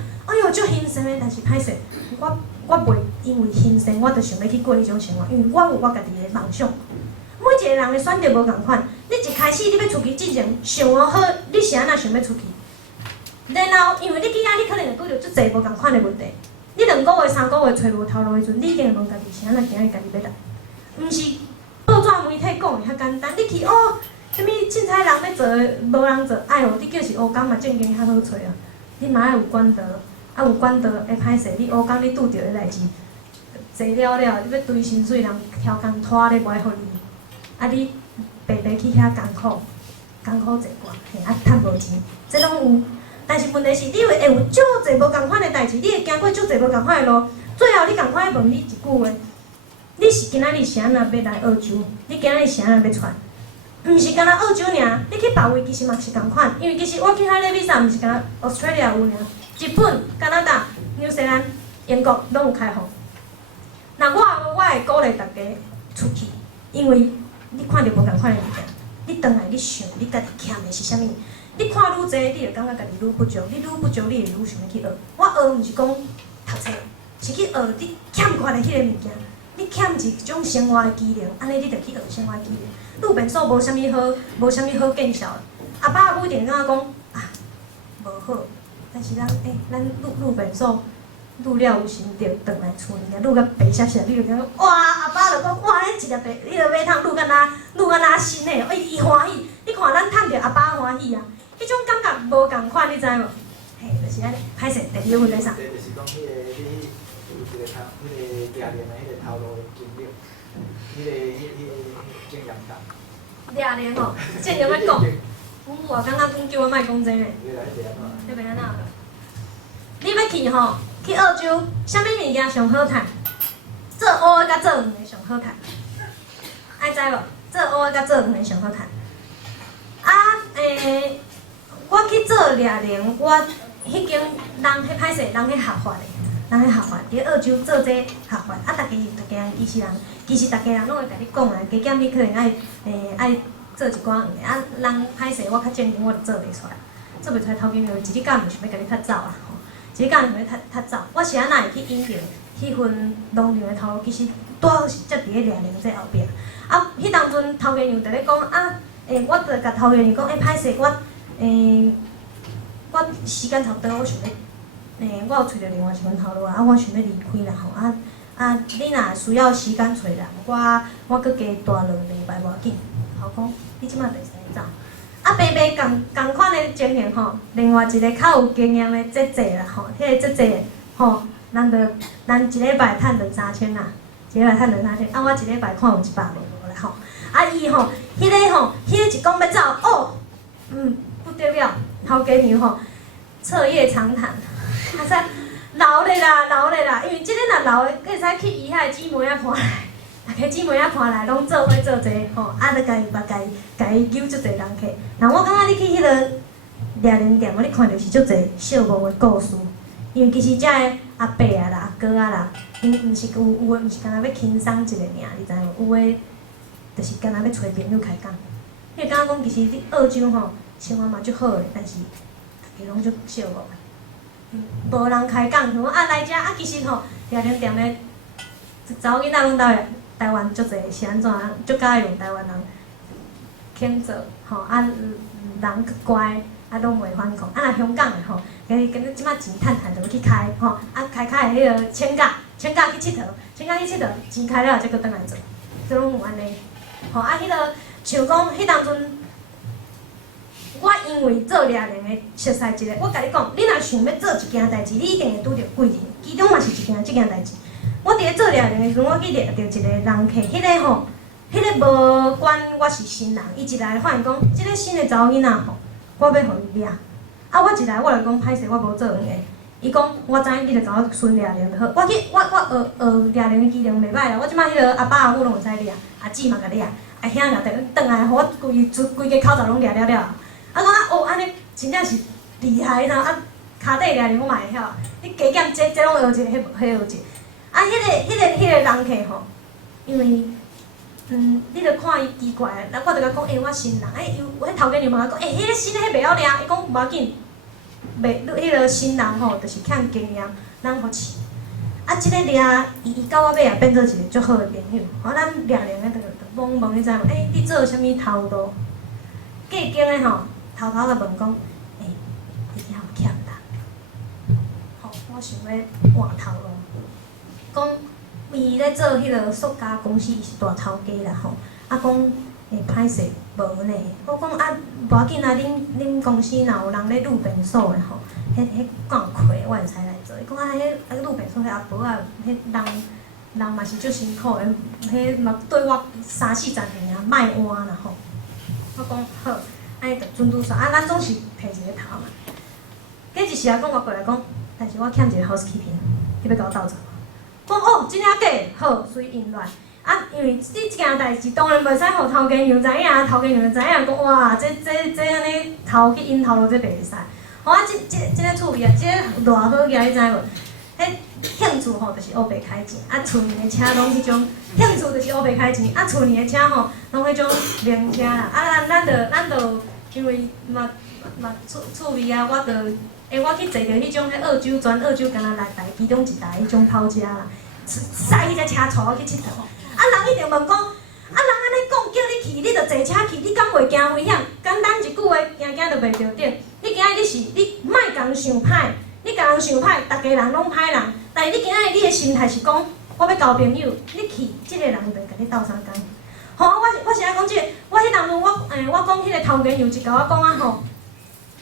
足兴盛的，但是歹势，我袂因为兴盛，我就想要去过迄种生活，因为我有我家己的梦想。每一个人的选择无共款，你一开始你要出去之前，想好你是安怎想要出去，然后因为你去遐，你可能会拄着足侪无共款的问题。你2个月、3个月找无头路的时阵，你一定会问家己是安怎行去家己要来，毋是报纸媒体讲的遐简单。你去啥物凊彩人要做的无人做，你叫是乌工嘛正经较好找啊。你嘛爱有管道，有管道会歹势。你乌工你拄着的代志，坐了，你要堆薪水，人挑工拖咧卖互你。你白白去遐艰苦坐惯，趁无钱，这拢有。但是问题是，你会有足侪无共款的代志，你会行过足侪无共款的路。最后你共款问你一句话：你是今仔日是安怎要来澳洲？你今仔日是安怎要窜？毋是干那澳洲尔，你去别位其实嘛是共款。因为其实我去遐咧 visa 毋是干那 Australia 有尔，日本、加拿大、纽西兰、英国拢有开放。我会鼓励大家出去，因为你看到无共款的物件，你转来你想，你家己欠的是啥物？你看愈济，你就感觉家己愈不足，你愈不足，你会愈想要去学。我学毋是讲读册，是去学你欠缺的迄个物件。你欠一种生活的技能，安尼你就去学生活技能。愈便所无啥物好，无啥物好见效的。阿爸母一定感觉讲啊，无好，但是咱愈便所愈了有心着转来厝里，愈甲白写写，你就感觉哇，阿爸就讲哇，迄一粒白，你著买通愈敢若新的，伊欢喜。你看咱趁着阿爸欢喜啊，迄种感觉无共款，你知无？嘿，就是安尼。歹势，第二个问题啥？这就是讲你有一个头，迄个掠人的迄个头路的经历，迄个经验谈。掠人吼，这样要讲。我感觉讲叫我莫讲这个。你来掠嘛？你要安怎？你要去吼，去澳洲，啥物物件上好趁？做乌的甲做黄的上好趁，爱知无？做乌的甲做黄的上好趁。啊，我去做掠人，我迄间人迄歹势，人迄合法的，人迄合法，伫澳洲做这合法，啊，大家人其实大家人拢会甲你讲啊，加减你可能爱做一寡黄的，啊，人歹势，我较正经我就做袂出来，做袂出来头家有一日干就想要甲你踢走啦吼，一日干就想要踢走，我是安那会去引着迄份农场的头路，其实拄好是则伫咧掠人这后壁，啊，迄当阵头家娘伫咧讲啊。我著甲头家娘讲，歹势，我时间差不多，我想要，我有找着另外一份头路啊，我想要离开啦吼，你若需要时间找人，我搁加大2礼拜无要紧，好讲，你即摆袂使走。啊，白白共款的情形吼，另外一个较有经验的姐姐啦吼，迄个姐姐吼，咱一礼拜趁着3000啦，一礼拜趁着3000，啊，我一礼拜看有100袂无啦吼。啊，伊吼，迄个一讲要走，哦，不得了，头家娘吼，彻夜长谈，啊说留咧啦，因为即个若留的，会使去伊遐姊妹仔看来，大家姊妹仔看来拢做伙做者吼，啊，著家己揪足侪人客。然后我感觉你去迄个掠人店，你看着是足侪寂寞的故事，因为其实遮个阿伯啊啦、阿哥啊啦，因毋是有诶，毋是干若要轻松一个尔，你知无？有诶。就是干若要找朋友开讲，迄个感觉讲其实你澳洲吼生活嘛足好诶，但是大家拢足寂寞诶，无人开讲，像啊来遮啊其实吼掠人店诶，查某囡仔拢台湾足侪是安怎足喜用台湾人肯做吼啊人佫乖啊拢袂反抗，啊若香港诶吼，今日即摆钱趁就要去开吼，啊开迄个请假去佚佗，钱开了才佫转来做，所以拢有安尼。吼啊，迄个像讲，迄当阵，我因为做掠人的熟悉一个，我甲你讲，你若想要做一件代志，你一定会拄着贵人，其中嘛是即件代志。我伫咧做掠人的时阵，我去掠着一个人客，迄个吼，迄个无管我是新人，伊一来发现讲，即个新的查某囡仔吼，我要互伊掠。啊，我一来我就讲歹势，我无做黄的。伊讲，我知你著甲我训掠人就好。我学掠人的技能袂歹啦，我即摆迄个阿爸阿母拢会使掠。阿姊嘛甲掠，阿兄掠转来，互我规个口罩拢掠了。啊，讲哦，安尼真正是厉害呾，啊，骹底掠人我嘛会晓。你加减这拢学一个，迄学一个。啊，迄个人客吼，因为你著看伊奇怪，我著甲讲，我新人，有迄头家娘嘛讲，迄个新的迄袂晓掠，伊讲无要紧，迄个新人吼，就是欠经验，咱互试。啊，即个掠伊到我尾也变做一个足好的朋友。吼，咱掠人个问你知无？你做啥物头路？过境的吼，偷偷甲问讲，你遐有欠人？吼，我想要换头路。讲伊咧做迄个塑胶公司，伊是大头家啦吼。啊，讲歹势无呢？我讲啊，无要紧啊，恁公司若有人咧入便所的吼。迄干亏，我会使来做。伊讲啊，迄路便所迄阿婆啊，迄人嘛是足辛苦的，迄嘛对我3、4十年啊，莫换啦吼。我讲好，安尼就准拄煞。啊，咱总是摕一个头嘛。过一时啊，讲我过来讲，但是我欠一个 housekeeping， 你要甲我斗阵无？讲哦，真正假？好，随因乱。啊，因为你即件代志当然袂使互头家娘知影，头家娘就知影讲哇，这安尼头去因头路这袂使。吼啊，即个趣味啊，即个偌好个，你知无？迄兴趣吼，就是乌白开钱，啊，厝里的车拢迄种兴趣就是乌白开钱，啊，厝里的车吼，拢迄种名车啦，啊，咱就因为嘛趣味啊，我去坐着迄种迄澳洲敢若6台，其中1台迄种跑车啦，驶迄只车带我去佚佗，啊，人一定问讲，啊，人安尼讲叫你去，你着坐车去，你敢袂惊危险？简单一句话，行就袂着顶。你今日你莫共想歹，你共人想歹，逐家人拢歹人。但是你今日你的心态是讲，我要交朋友，你去，即个人袂甲你斗相共。吼，我是安讲即个，我迄当阵我讲迄个头家娘就甲我讲啊吼，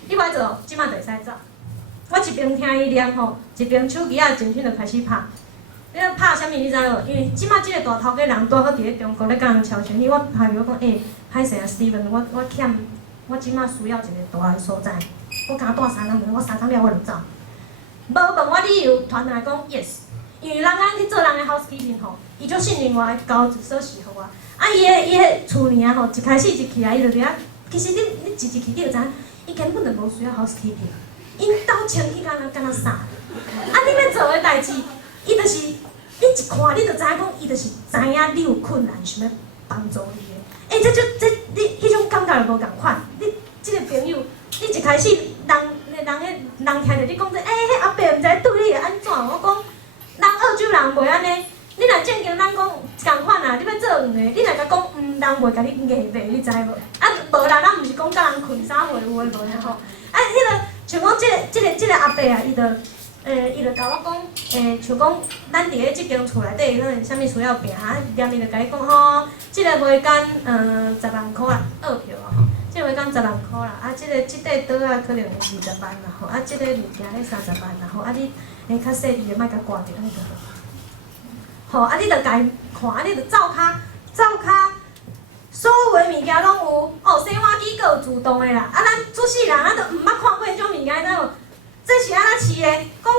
你歹做，即摆就会使走。我一边听伊念吼，一边手机啊前身就开始拍。你咧拍啥物？你知无？因为即摆即个大头家人拄好伫咧中国咧甲人超权，我拍我讲歹势啊 ，Steven， 我欠，我即摆需要一个大个所在，我敢住3工，我3工了我就走。无问我理由，传来讲 yes， 因为人安去做人的 housekeeping 吼，伊足信任我，交一锁匙互我。啊，伊个厝尔吼，一开始一起来，伊就伫遐，其实你一去你就知影，伊根本就无需要 housekeeping， 因兜清气敢若啥。啊，你要做的代志。伊就是，你一看你就知影讲，伊就是知影你有困难，想要帮助你的。你迄种感觉就无共款。你即个朋友，你一开始人听着你讲这，迄阿伯毋知对你会安怎？我讲，人澳洲人袂安尼。你若正经咱讲共款啊，你要做黄的，你若甲讲人袂甲你硬白，你知无？啊，无啦，咱毋是讲甲人困啥话有诶无诶吼。啊，迄个像讲即个阿伯啊，伊就甲我讲，像讲咱伫咧即间厝内底，咱啥物需要订啊？连伊就甲你讲吼，即个卖间10万箍啊，2票啊吼，即个卖间10万箍啦，啊，即块桌啊可能20万啦吼，啊，即个物件迄30万啦吼，啊你较细滴的莫甲挂着安尼就好。吼，啊，你着家看，啊，你着走骹，所有的物件拢有，哦，洗碗机阁有自动的啦，啊，咱出世人咱着毋捌看过迄种物件，知无？这是安怎饲的？讲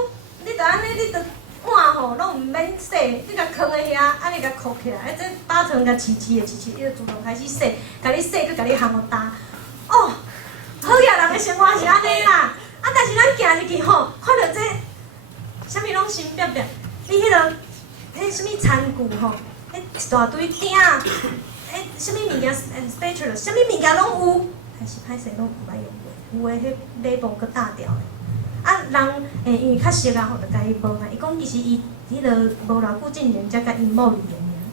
你着安尼，你着碗吼拢毋免洗，你甲放在遐，安尼甲扣起来，这把汤甲饲的，伊就自动开始洗，甲你洗，佮甲你烘好干。哦，好野人的生活是安尼啦，啊，但是咱行入去吼，看到这啥物拢新白白，你迄个。迄什物餐具吼，迄一大堆鼎，迄什物物件，spatula， 啥物物件拢有，但是歹势拢毋捌用过，有诶迄尾部佫打掉诶。啊，人因为较熟啊，吼，就甲伊问啊，伊讲其实伊迄落无偌久之前才甲因某离婚，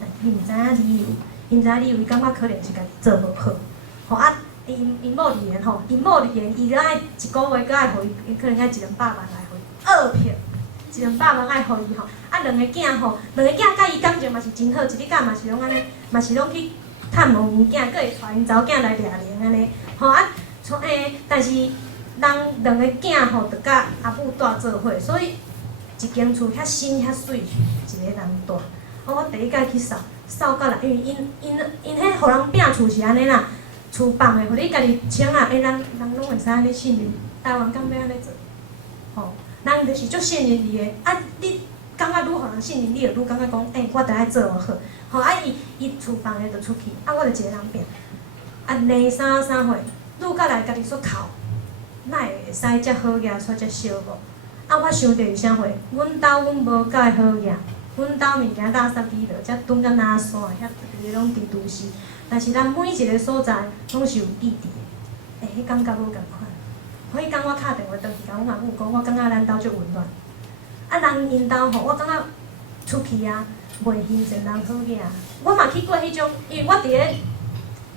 但伊毋知影理由，伊感觉可能是家己做无好，吼啊，因某离婚吼，因某离婚，伊搁爱一个月搁爱互伊，可能爱100万来互伊2票。200万爱互伊吼，啊两个囝吼，甲伊感情嘛是真好，一日甲嘛是拢安尼，嘛是拢去探望因囝，搁会带因查某囝来掠连安尼，吼啊，但是人两个囝吼，着甲阿母住做伙，所以一间厝遐新遐水，一个人住。我第一届去扫到来，因为因迄互人拼厝是安尼啦，厝放的互你家己请啊，人拢会使安尼信任，台湾敢要安尼做，吼。人就是足信任你的，啊，你感觉愈互人信任，你就愈感觉讲，我着爱做我好，吼，啊，伊厝放的就出去，啊，我就一个人拼，啊，年3岁，愈甲来家己煞哭，哪会使遮好业，煞遮烧无？啊，我想着是啥货？阮无介好业，阮兜物件垃圾机落，遮蹲甲哪山，遐规个拢伫都市，但是咱每一个所在拢是有意义的，迄感觉无共款。迄天我敲电话转去，甲阮阿母讲，我感觉咱兜足温暖。啊，人因兜吼，我感觉出去啊，袂形成人好嘢。我嘛去过迄种，因为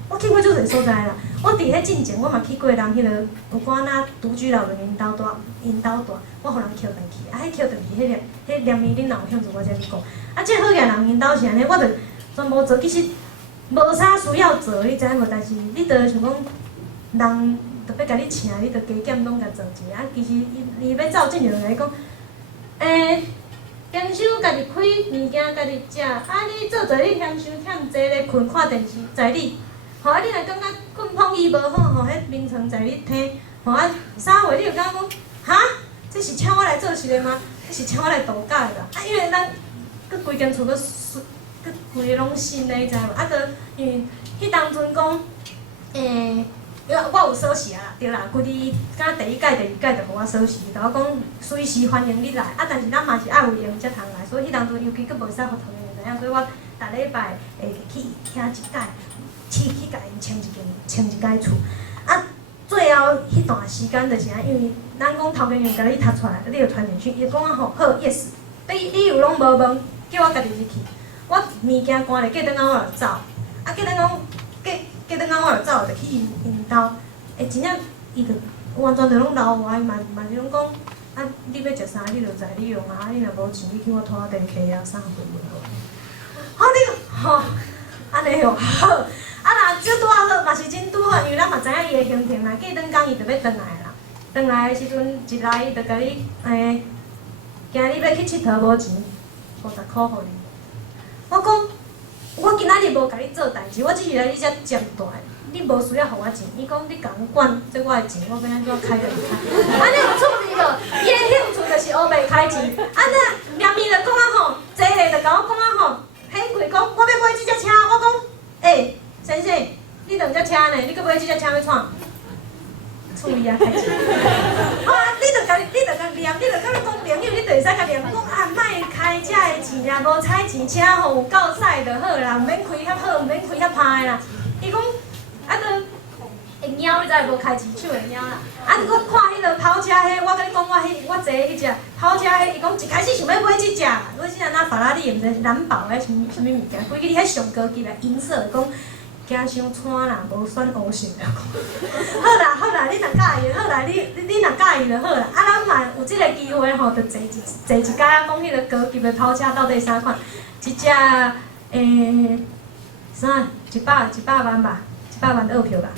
我去过足侪所在啦。我伫迄进前，我嘛去过人迄落有寡仔独居老人因兜住，我互人捡转去。啊，迄捡转去迄连面恁若有兴趣，我才去讲。啊，即好嘢人因兜是安尼，我着全部做，其实无啥需要做，你知无？但是你着想讲人。特别甲你请，你着加减拢甲做者。啊，其实伊要走进来讲，享受家己开物件，家己食。啊，你做做你享受忝坐咧困看电视，在你。吼啊，你若感觉困碰伊无好，吼，迄眠床在你体。吼啊，啥话你就感觉讲，哈，这是请我来做事的吗？这是请我来度假的啦。啊，因为咱佮规间厝佮规个拢新的，知无？啊，着因为迄当阵讲，我有锁匙啊，对啦，规日敢第一届、第二届就互我锁匙，甲我讲随时欢迎你来。啊，但是咱嘛是爱有闲才通来，所以迄当阵尤其佫无使互同学知影，所以我逐礼拜会去听一届，去甲因穿一届厝。啊，最后迄段时间就是因为咱讲头家员甲你读出来，你就传简讯，伊讲啊吼好 yes， 你有拢无问，叫我家己入去。我物件关咧，过转仔我就走，啊过转仔我就走，就去因兜，真正伊就完全就拢留我，伊嘛是拢讲，啊你要食啥你就知你用啊，你若无钱你去我拖地溪啊啥回问好，你吼安尼哦好，啊若这拄好嘛是真拄好，因为咱嘛知影伊的行程啦，过转工伊就要转来啦，转来的时阵一来伊就甲你今日要去佚佗无钱，50箍互你。我讲，我今仔日无甲你做代志，我只是来你遮接待，你无需要互我钱。伊讲你共管这我的钱，我要安怎开就开。安尼有处理无？伊的兴趣就是学袂开钱。安尼面面就讲啊吼，坐下就甲我讲啊吼，很贵讲，我要买即只车，我讲，先生，你两只车呢？你搁买即只车要创？处理啊开钱。啊，你着甲念，你着甲你讲朋友，你着会使甲念讲啊，莫开遮的钱啊，无彩钱车吼有够驶就好啦，毋免开遐好，毋免开遐歹啦。伊讲啊，着会猫，你知无开钱手会猫啦。啊，我看迄个跑车迄，我甲你讲，我坐迄只跑车迄，伊讲一开始想要买即只，我即只那法拉利，毋知是蓝宝迄什物物件，规日迄上高级的银色，讲。惊伤惨啦，无选乌色啦。好啦，你若介意，好啦，你若介意就好啦。啊，咱嘛有即个机会吼，就坐一架讲迄个高级的跑车到底啥款？一只啥100万吧，100万2票吧。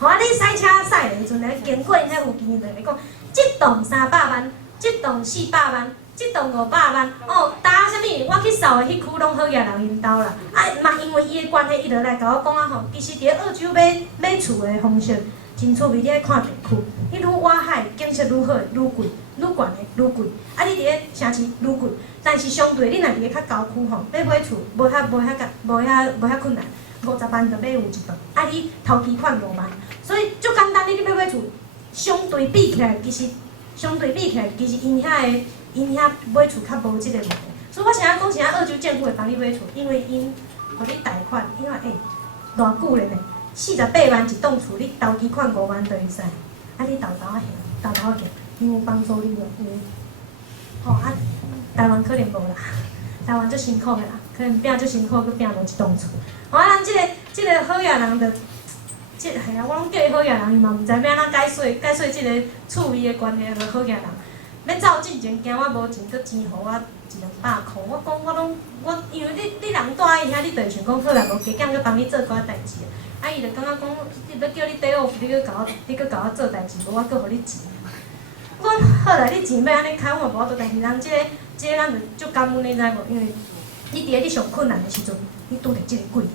吼啊，你驶车驶的时阵咧，经过因迄附近，就会讲，即栋300万，即栋400万。即栋500万，哦，搭啥物？我去扫的迄区拢好野人因兜啦。啊，嘛因为伊的关系，伊就来甲我讲啊吼，其实伫澳洲买厝的方式真趣味，你爱看地区，你愈挖海景色愈好，愈贵，愈悬的愈贵。啊，你伫咧城市愈贵，但是相对你若伫咧较郊区吼，要买厝无遐困难，50万就买有一栋。啊，你头期款5万，所以足简单，你要买厝，相对比起来，其实因遐买厝较无即个问题，所以我想讲，澳洲政府会帮你买厝，因为因互你贷款，因为偌久咧呢，48万一栋厝，你头期款5万就会使，啊你豆还，因有帮助你咯，因为吼啊，台湾可能无啦，台湾足辛苦的啦，可能拼足辛苦，佮拼无一栋厝。吼啊，咱即个好野人着，系啊，我拢叫伊好野人，伊嘛毋知要安怎解说即个趣味的关系就好野人。要走进前，惊我无钱，佮钱互我100-200箍。我讲我，因为你人住喺遐，你就会想讲好啦，无加减佮帮你做寡代志。啊，伊就感觉讲，要叫你 day off， 你佮甲我做代志，无我佮互你钱。我讲好啦，你钱要安尼开，我嘛无法度。但是人即个咱就足感恩，你知无？因为你伫咧你上困难的时阵，你拄着即个贵人。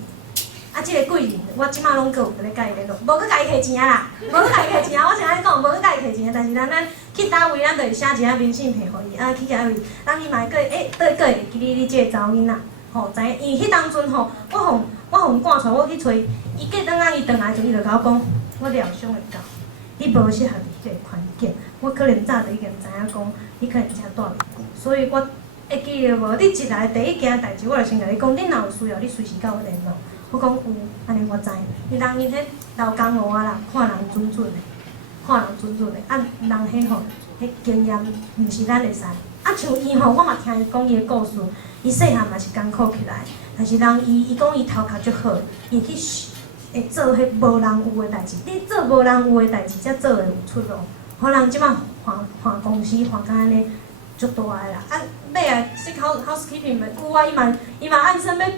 啊，即个贵人，我即马拢搁有伫咧甲伊联络，无搁甲伊摕钱啦，无搁甲伊摕钱啊！我是安尼讲，无搁甲伊摕钱，但是咱去倒位，咱就会写一下明信片互伊，啊去遐位，咱伊嘛会搁会记你即个查某囡仔，吼，知影？因为迄当阵吼，我互赶出来，我去找伊过转仔伊转来时，伊就甲我讲，我疗伤会到，你无适合伫即个环境，我可能早就已经知影讲，你可能遮住袂久，所以我会记得无？你一来第一件代志，我就先甲你讲，你若有需要，你随时甲我联络。我讲有，安尼我知，因人因迄老江湖啊啦，看人准准的，啊，人迄吼，迄经验毋是咱会使。啊，像伊吼，我嘛听伊讲伊的故事，伊细汉嘛是艰苦起来，但是人伊讲伊头壳足好，伊去会做迄无人有的代志。你做无人有的代志，才做会有出路。互人即摆换公司换甲安尼足大个啦。啊，尾啊，说 housekeeping 袂有啊，伊嘛暗算要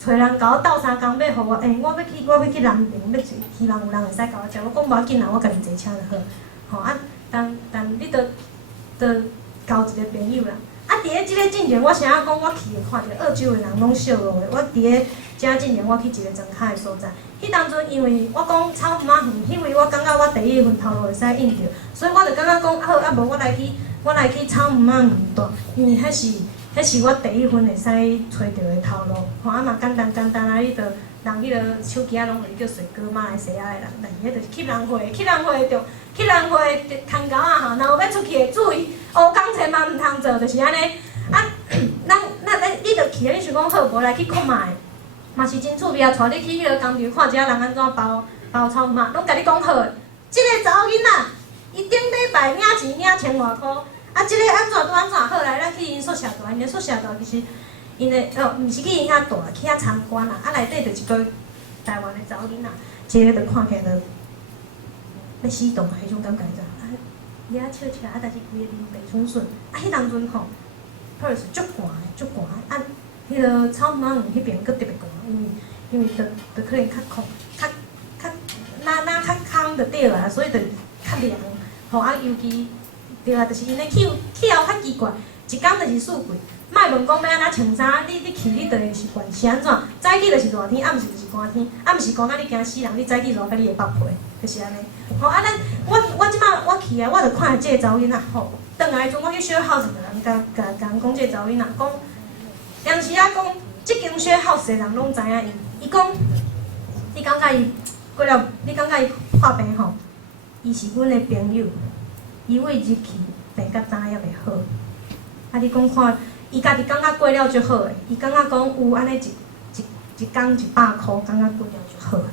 找人甲我斗相共，要互我我要去南宁，要希望有人会使甲我接。我讲无要紧啦，我家己坐车就好。吼啊，但你着交一个朋友啦。啊，伫咧即个进前，我想要讲，我去看着澳洲的人拢笑容的。我伫咧遮进前，我去一个庄脚的所在。迄当阵，因为我讲草毋啊远，因为我感觉我第一份头路会使应着，所以我就感觉讲好啊，无我来去草毋啊远住，因為迄是我第一份會使找到的頭路。吼啊嘛簡單啊，你人迄个手机啊，拢会叫水哥马来西亚的人，但是迄就是去人会空交啊吼，若有要出去的注意，乌工千万毋通做，就是安尼。啊，你着去啊，你想讲好，无来去看卖，嘛是真趣味啊！带你去迄个工厂看一下人安怎包草嘛，拢甲你讲好的。即个查某囡仔，伊顶礼拜领钱领千外箍，啊，即个安怎拄安怎好来，咱去因宿舍住，因的宿舍住其实。因为毋是去因遐住，去遐参观啦，啊内底就一个台湾的查某囡仔，一个就看起来就要死动迄种感觉咋？啊，掠笑笑，啊，但是规个面白顺顺，啊，迄当阵吼 ，purse 足寒的，啊，迄个草蜢迄边佫特别寒，因为就可能较空，较较空就对啊，所以就较凉，吼啊，尤其对啊，就是因的气候较奇怪，一工就是四季。莫问讲要安怎穿衫，你去你就会习惯是安怎？早起就是热天，暗时就是寒天，毋是讲啊你惊死人，你早起热甲你会腹皮，就是安尼。吼啊，我即摆我去啊，我就看即个查某囡仔吼，转来阵我去小 house 的人甲人讲即个查某囡仔讲，当时啊讲，即间小 house 的人拢知影伊讲，你感觉伊过了，你感觉伊破病吼，伊是阮的朋友，伊为日去病甲昨也袂好，啊你讲看。伊家己感觉过了就好诶，伊感觉讲有安尼一工100箍，感觉过了就好诶。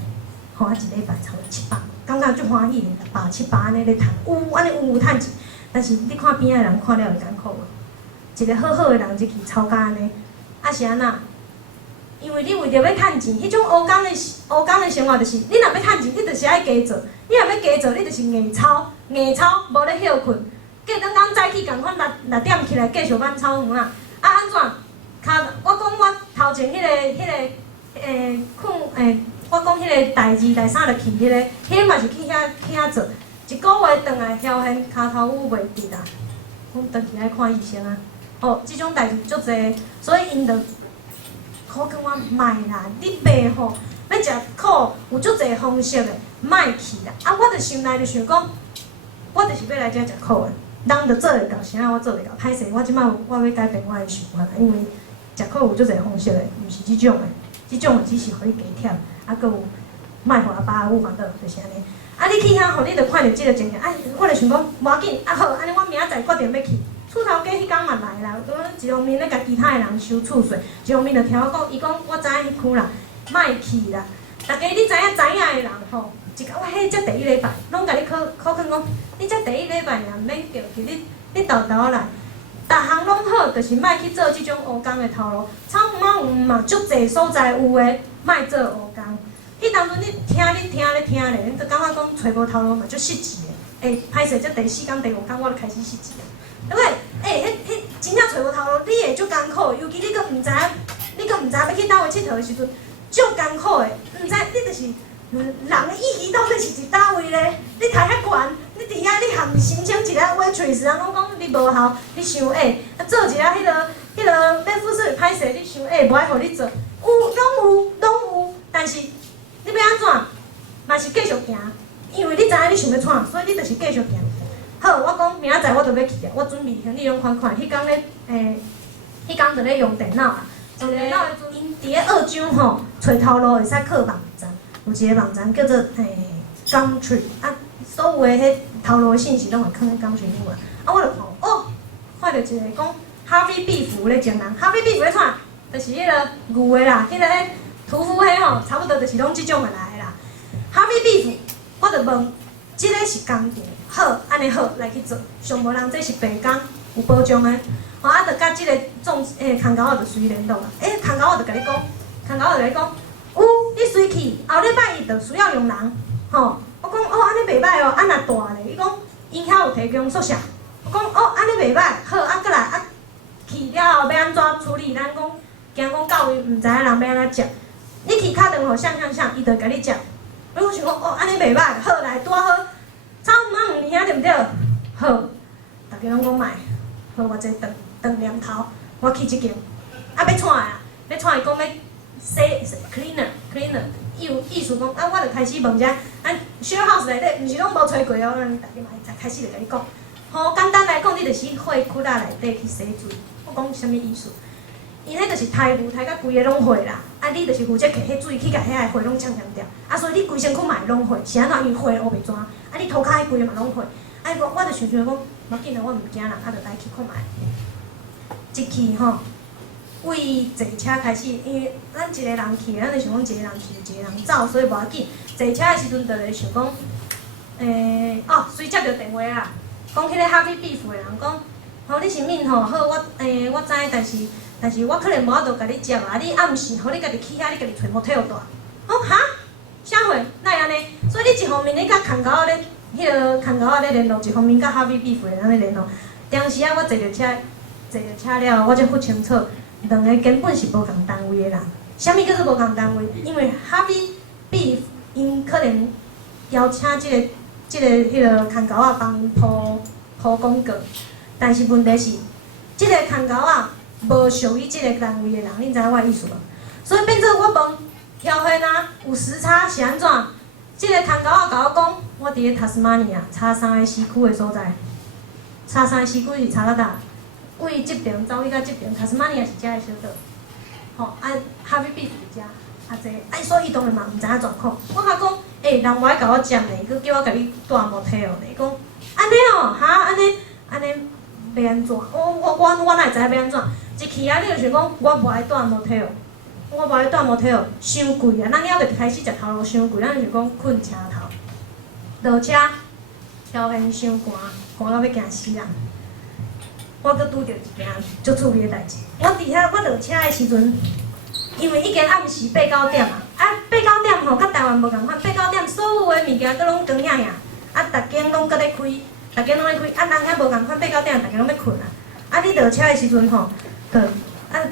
吼啊，一礼拜差不多700，感觉足欢喜诶，800-700安尼咧趁，安尼有趁钱。但是你看边仔人看了会艰苦无？一个好好诶人就去操甲安尼，啊是安那？因为你为着要趁钱，迄种乌工诶生活就是，你若要趁钱，你就是爱加做。你若要加做，你就是硬操，无咧休困。过两工早起共款6点起来继续挽草园啊。啊安怎？我讲我头前迄个我讲迄个第2、第3就去迄嘛是去遐做，1个月转来侥幸骹头有袂直啊，阮转去爱看医生啊。哦，即种代志足济，所以因着苦跟我卖啦，你卖吼要食苦有足济方式的，卖去啦。啊，我着心内着想讲，我就是要来遮食苦的。人着做会到，啥我做袂到，歹势，我即摆我要改变我的想法啦，因为食苦有足侪方式的，毋是即种的，即种的只是互你加忝，啊，佫有卖互阿爸阿母烦恼，就是安尼。啊，你去遐吼，你着看着即个情形，啊，我着想讲，无要紧，啊好，安尼我明仔载决定要去。厝头家迄天嘛来啦，一方面咧甲其他的人收厝税，一方面着听我讲，伊讲我知影迄区啦，莫去啦。大家你知影的人吼。我迄才第1礼拜，拢甲你考劝讲，你才第1礼拜尔，毋免叫去，你豆豆来，逐项拢好，就是莫去做即种乌工的头路。草蜢园嘛，足济所在有诶，莫做乌工。迄当阵你听咧，你就感觉讲找无头路嘛，足失志诶。歹势，才第4工、第5工，我就开始失志啊。因为迄真正找无头路，你会足艰苦，尤其你佫毋知要去倒位佚佗诶时阵，足艰苦诶。毋知你就是。人的意义到底是伫倒位咧？你抬遐悬，你伫遐你含申请一个 waitress， 人拢讲你无效，你伤矮。啊，做一个迄个要付税歹势，你伤矮，无爱互你做。拢有，但是你要安怎？嘛是继续行，因为你知影你想要创，所以你就是继续行。好，我讲明仔载我就要去啊，我准备行李拢款。迄工咧，迄工就咧用电脑啊，用电脑因伫咧澳洲吼，找头路会使靠网站。有一个网站叫做Gumtree， 啊，所有的迄头路的信息拢会放在 Gumtree 顶啊。啊，我就看到一个讲 Harvey Beef 咧情人 ，Harvey Beef 咧创，就是迄个牛的啦，迄个屠夫迄吼，差不多就是拢即种的来啦。Harvey Beef， 我就问，即个是工厂，好，安尼好来去做，上无人这是白工，有保障的。吼，啊，就甲即个空交我就随联络啦。空交我就甲你讲。有，你随去，后礼拜伊就需要用人，吼。我讲安尼袂歹哦，啊若大咧，伊讲因遐有提供宿舍。我讲安尼袂歹，好，啊过来啊，去了后要安怎处理？咱讲惊讲到位，毋知影人要安怎食。你去敲电话向，伊就甲你食。我想讲安尼袂歹，好来拄好，草蜢有影对毋对？好，大家拢讲卖，好我这断念头，我去即间，啊要创啊，伊讲要。洗 cleaner， 意思讲啊，我就开始问者，小 house 内底，毋是拢无吹过哦，咱大家嘛才开始就甲你讲。吼，简单来讲，你就是血窟仔内底去洗水。我讲啥物意思？因迄就是刣牛刣甲规个拢血啦，啊啊，你就是负责摕迄水去甲遐个血拢呛呛掉，啊，所以你规身躯嘛会拢血，是安怎？因为血乌袂全，啊，你涂骹迄规个嘛拢血，啊，伊讲我就想讲，无要紧啦，我毋惊啦，啊，就来去看觅。一去吼，为坐车开始，因为咱一个人去，咱就想讲一个人去，一个人走，所以无要紧。坐车的时阵，就咧想讲，随接到电话啦，讲迄个 Happy Beef 的人讲，吼你是敏吼，好我我知，但是我可能无法度甲你接啊，你暗时互你家己去遐，你家己找 motel 住。哦哈，啥货？哪会安尼？所以你一方面你甲空狗仔咧，迄个空狗仔咧联络，一方面甲 Happy Beef 的人咧联络。当时啊，我坐着车了，我才翕清楚，两个根本是无共单位的人。啥物叫做无共单位？因为 Happy Beef 因可能邀请迄个空狗仔帮因铺广告，但是问题是，即个空狗仔无属于即个单位的人，恁知影我的意思无？所以变做我问调回啊，有时差是安怎？即个空狗仔甲我讲，我伫咧塔斯马尼亚查三个市区的所在，查三个市区是查到倒？为即边走去到即边，塔斯马尼亚是遮个小岛，吼啊，Happy Beef 伫遮，啊这，所以伊当然嘛毋知影状况。我甲讲，人无爱甲我接呢，佮叫我甲你住 motel 呢，讲安尼哦，哈，安尼要安怎？我哪会知影要安怎？一去啊，你就想讲，我无爱住 motel， 我无爱住 motel， 伤贵啊！咱还袂开始食头路，伤贵，咱就想讲困车头，落车，条件伤寒，寒到要惊死人。我阁拄着一件足趣味的代志。我落车的时阵，因为已经暗时8、9点啊，8、9点吼，甲台湾无共款。8、9点所有的物件阁拢光亮亮，啊，逐间拢阁咧开，啊，人遐无共款。8、9点，逐间拢要困啊。啊，你落车的时阵吼，人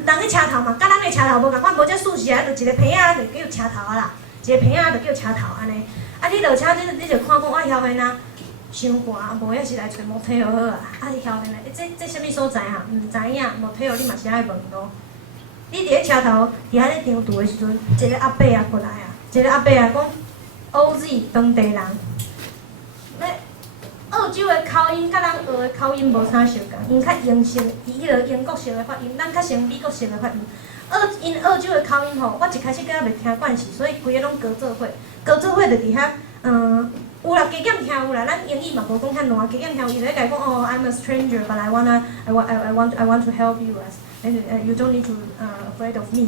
个车头嘛，甲咱个车头无共款，无遮竖起来，就一个鼻仔就叫车头啊啦，一个鼻仔就叫车头安尼。啊，你落车你就看讲，我晓得呐。伤寒，无也是来找 motel 好啊！啊，是晓得咧，这啥物所在啊？毋知影 motel 你嘛是爱问咯。你伫咧车头伫遐咧张图的时阵，一个阿伯啊过来啊，一个阿伯啊讲 OZ 当地人，咧澳洲的口音甲咱学的口音无啥相共，因较英式，伊迄个英国式的发音，咱较像美国式的发音。因澳洲的口音吼，我一开始敢也袂听惯势，所以规个拢隔做伙，隔做伙就伫遐有啦，加减听有啦，咱英语嘛无讲遐烂，加减听有，伊就咧甲伊讲哦 ，I'm a stranger, but I want to help you as, and you don't need to afraid of me.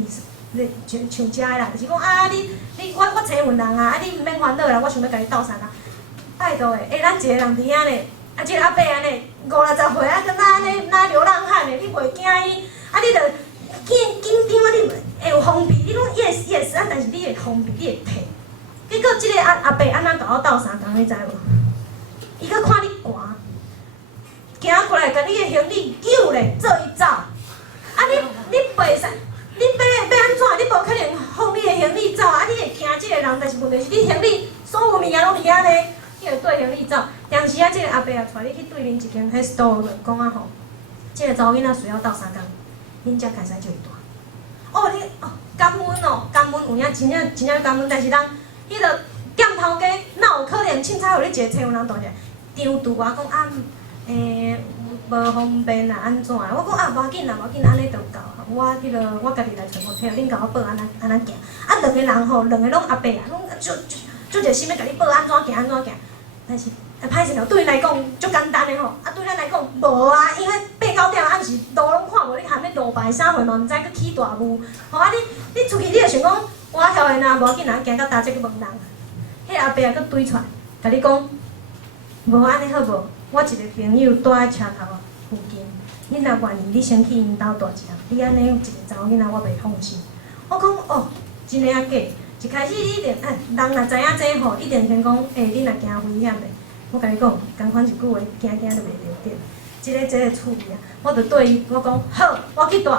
像遮个啦，就是讲啊，我找阮人啊，你毋免烦恼啦，我想要甲你斗相啊。拜托诶，咱一个人伫遐呢，啊，即个阿伯安尼50、60岁啊，敢若安尼若流浪汉诶，你袂惊伊？啊，你着紧啊，你会有封闭，你讲 yes 啊，但是你会封闭，你会退。结果即个阿伯安怎甲我斗相共，你知无？伊搁看你寒，行过来甲你的行李揪咧，做伊走。啊你袂使，你要安怎？你无可能放你的行李走啊！你会惊即个人，但是问题是你行李所有物件拢伫遐呢，你会缀行李走。当时啊，即个阿伯啊，带你去对面一间迄 store 讲啊吼，即个查某囡仔需要斗相共，恁才开始就伊大。哦，你感恩哦，感恩有影，真正感恩，但是人。迄个店头家哪有可能凊彩互你一个找有人住者？张拄我讲啊，无方便啊，安怎啊？我讲啊，无要紧啦，无要紧，安尼就够。我家己来找motel，恁甲我报安怎行？啊，两个人吼，两个拢阿伯啊，拢就热心要甲你报安怎行。但是歹势哦，对因来讲足简单的吼，啊对咱来讲无啊，因为8、9点暗时路拢看无，你含咧路牌啥货嘛，毋知佫起大雾。吼啊你出去你就想讲。我晓得呐，无要紧啦，行到搭这去问人。迄阿伯啊，佫对出来，甲你讲，无安尼好无？我一个朋友住在车头附近，你若愿意，你先去因兜住者。你安尼有一个查某囡仔，我袂放心。我讲哦，真诶啊假？一开始你一定人若知影这吼，一定先讲，你若惊危险嘞。我甲你讲，共款一句话，惊就袂了得。这个趣味啊，我就对伊我讲好，我去住。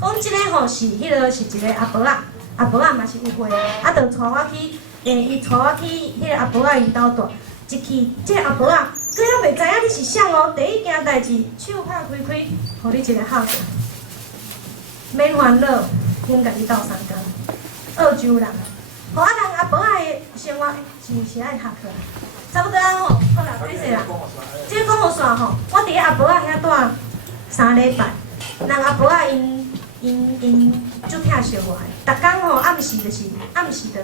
讲即个吼是迄个是一个阿伯仔。阿伯仔嘛是有会，啊，就带我去，伊带我去迄个阿伯仔因兜住。一去，即个阿伯仔，佫还袂知影你是谁哦。第一件代志，手拍开，互你一个好势，免烦恼，阮甲你斗相共。澳洲人，吼啊人阿伯仔的生活是爱下课，差不多啊吼。好啦，歹势啦。即个讲互煞吼，我伫阿伯仔遐住3礼拜，人阿伯仔因足疼拆烧我的。逐工吼暗时就是暗时的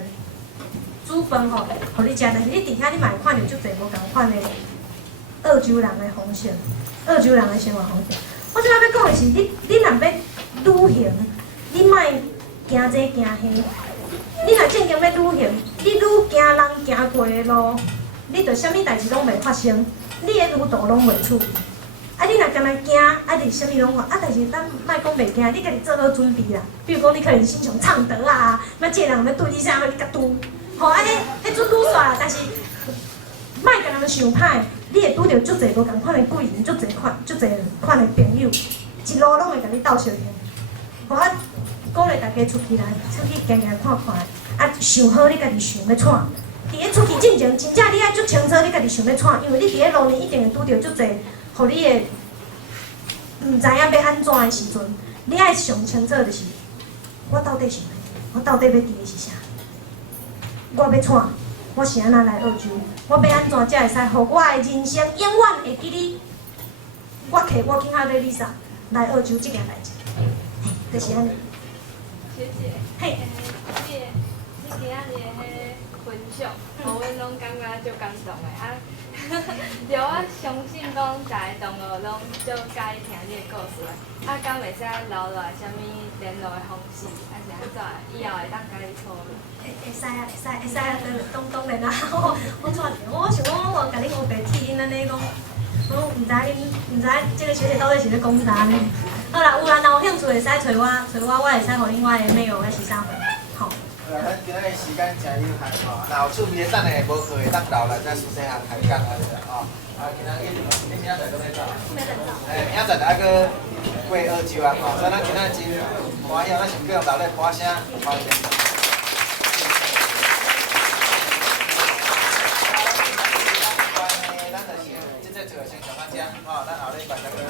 煮饭吼，互你食，但是你伫遐你嘛会看到足侪无共款的澳洲人的方式，澳洲人的生活方式。我即摆要讲的是，你若要旅行，你莫行这行迄。你若正经要旅行，你愈行人行过的路，你着啥物代志拢袂发生，你的旅途拢袂处理。啊，你若干那惊，啊，是啥物拢啊，但是咱莫讲袂惊，你家己做好准备啦。比如讲，你可能心上唱得啊，那这人要对你啥，你甲拄，吼，啊，迄准拄煞啦，但是莫甲人想歹，你会拄着足侪无共款的贵人，足侪款的朋友，一路拢会甲你斗相迎。吼啊，鼓励大家出去来，出去行行看看，啊，想好你家己想要创。伫咧出去进前，真正你爱足清楚你家己想要创，因为你伫咧路呢一定会拄着足侪，互你会毋知影要安怎的时阵，你爱上清楚就是，我到底想要，我到底要伫的是啥？我要创，我是安那来澳洲，我要安怎才会使，互我的人生永远会记你，我摕我囝仔要你啥来澳洲这件代志，就是安尼。学姐，嘿，你今仔日的迄分享，互阮拢感觉足感动的啊！着我相信讲，在同学拢足介意听你的故事的。啊，敢袂使留落来啥物联络的方式，还是安怎？以后会当甲你讨论。会使啊，会使啊，当然啦。我怎着？我想讲，我甲恁乌白铁，恁安尼讲，我毋知即个学姐到底是咧讲啥呢？好啦，有啦，若有兴趣会使找我，我会使互恁我的 mail 还是啥货，吼。咱今仔日时间真有限吼，若有趣味的等下无课会当留来再私底下开讲啊，吼。啊，今仔日你明仔载都要走？明仔载走。明仔载就还阁过澳洲啊，吼，所以咱今仔真欢喜，咱先叫人留咧歌声，欢迎。咱就是即个就先上到遮，吼，咱后日办再个。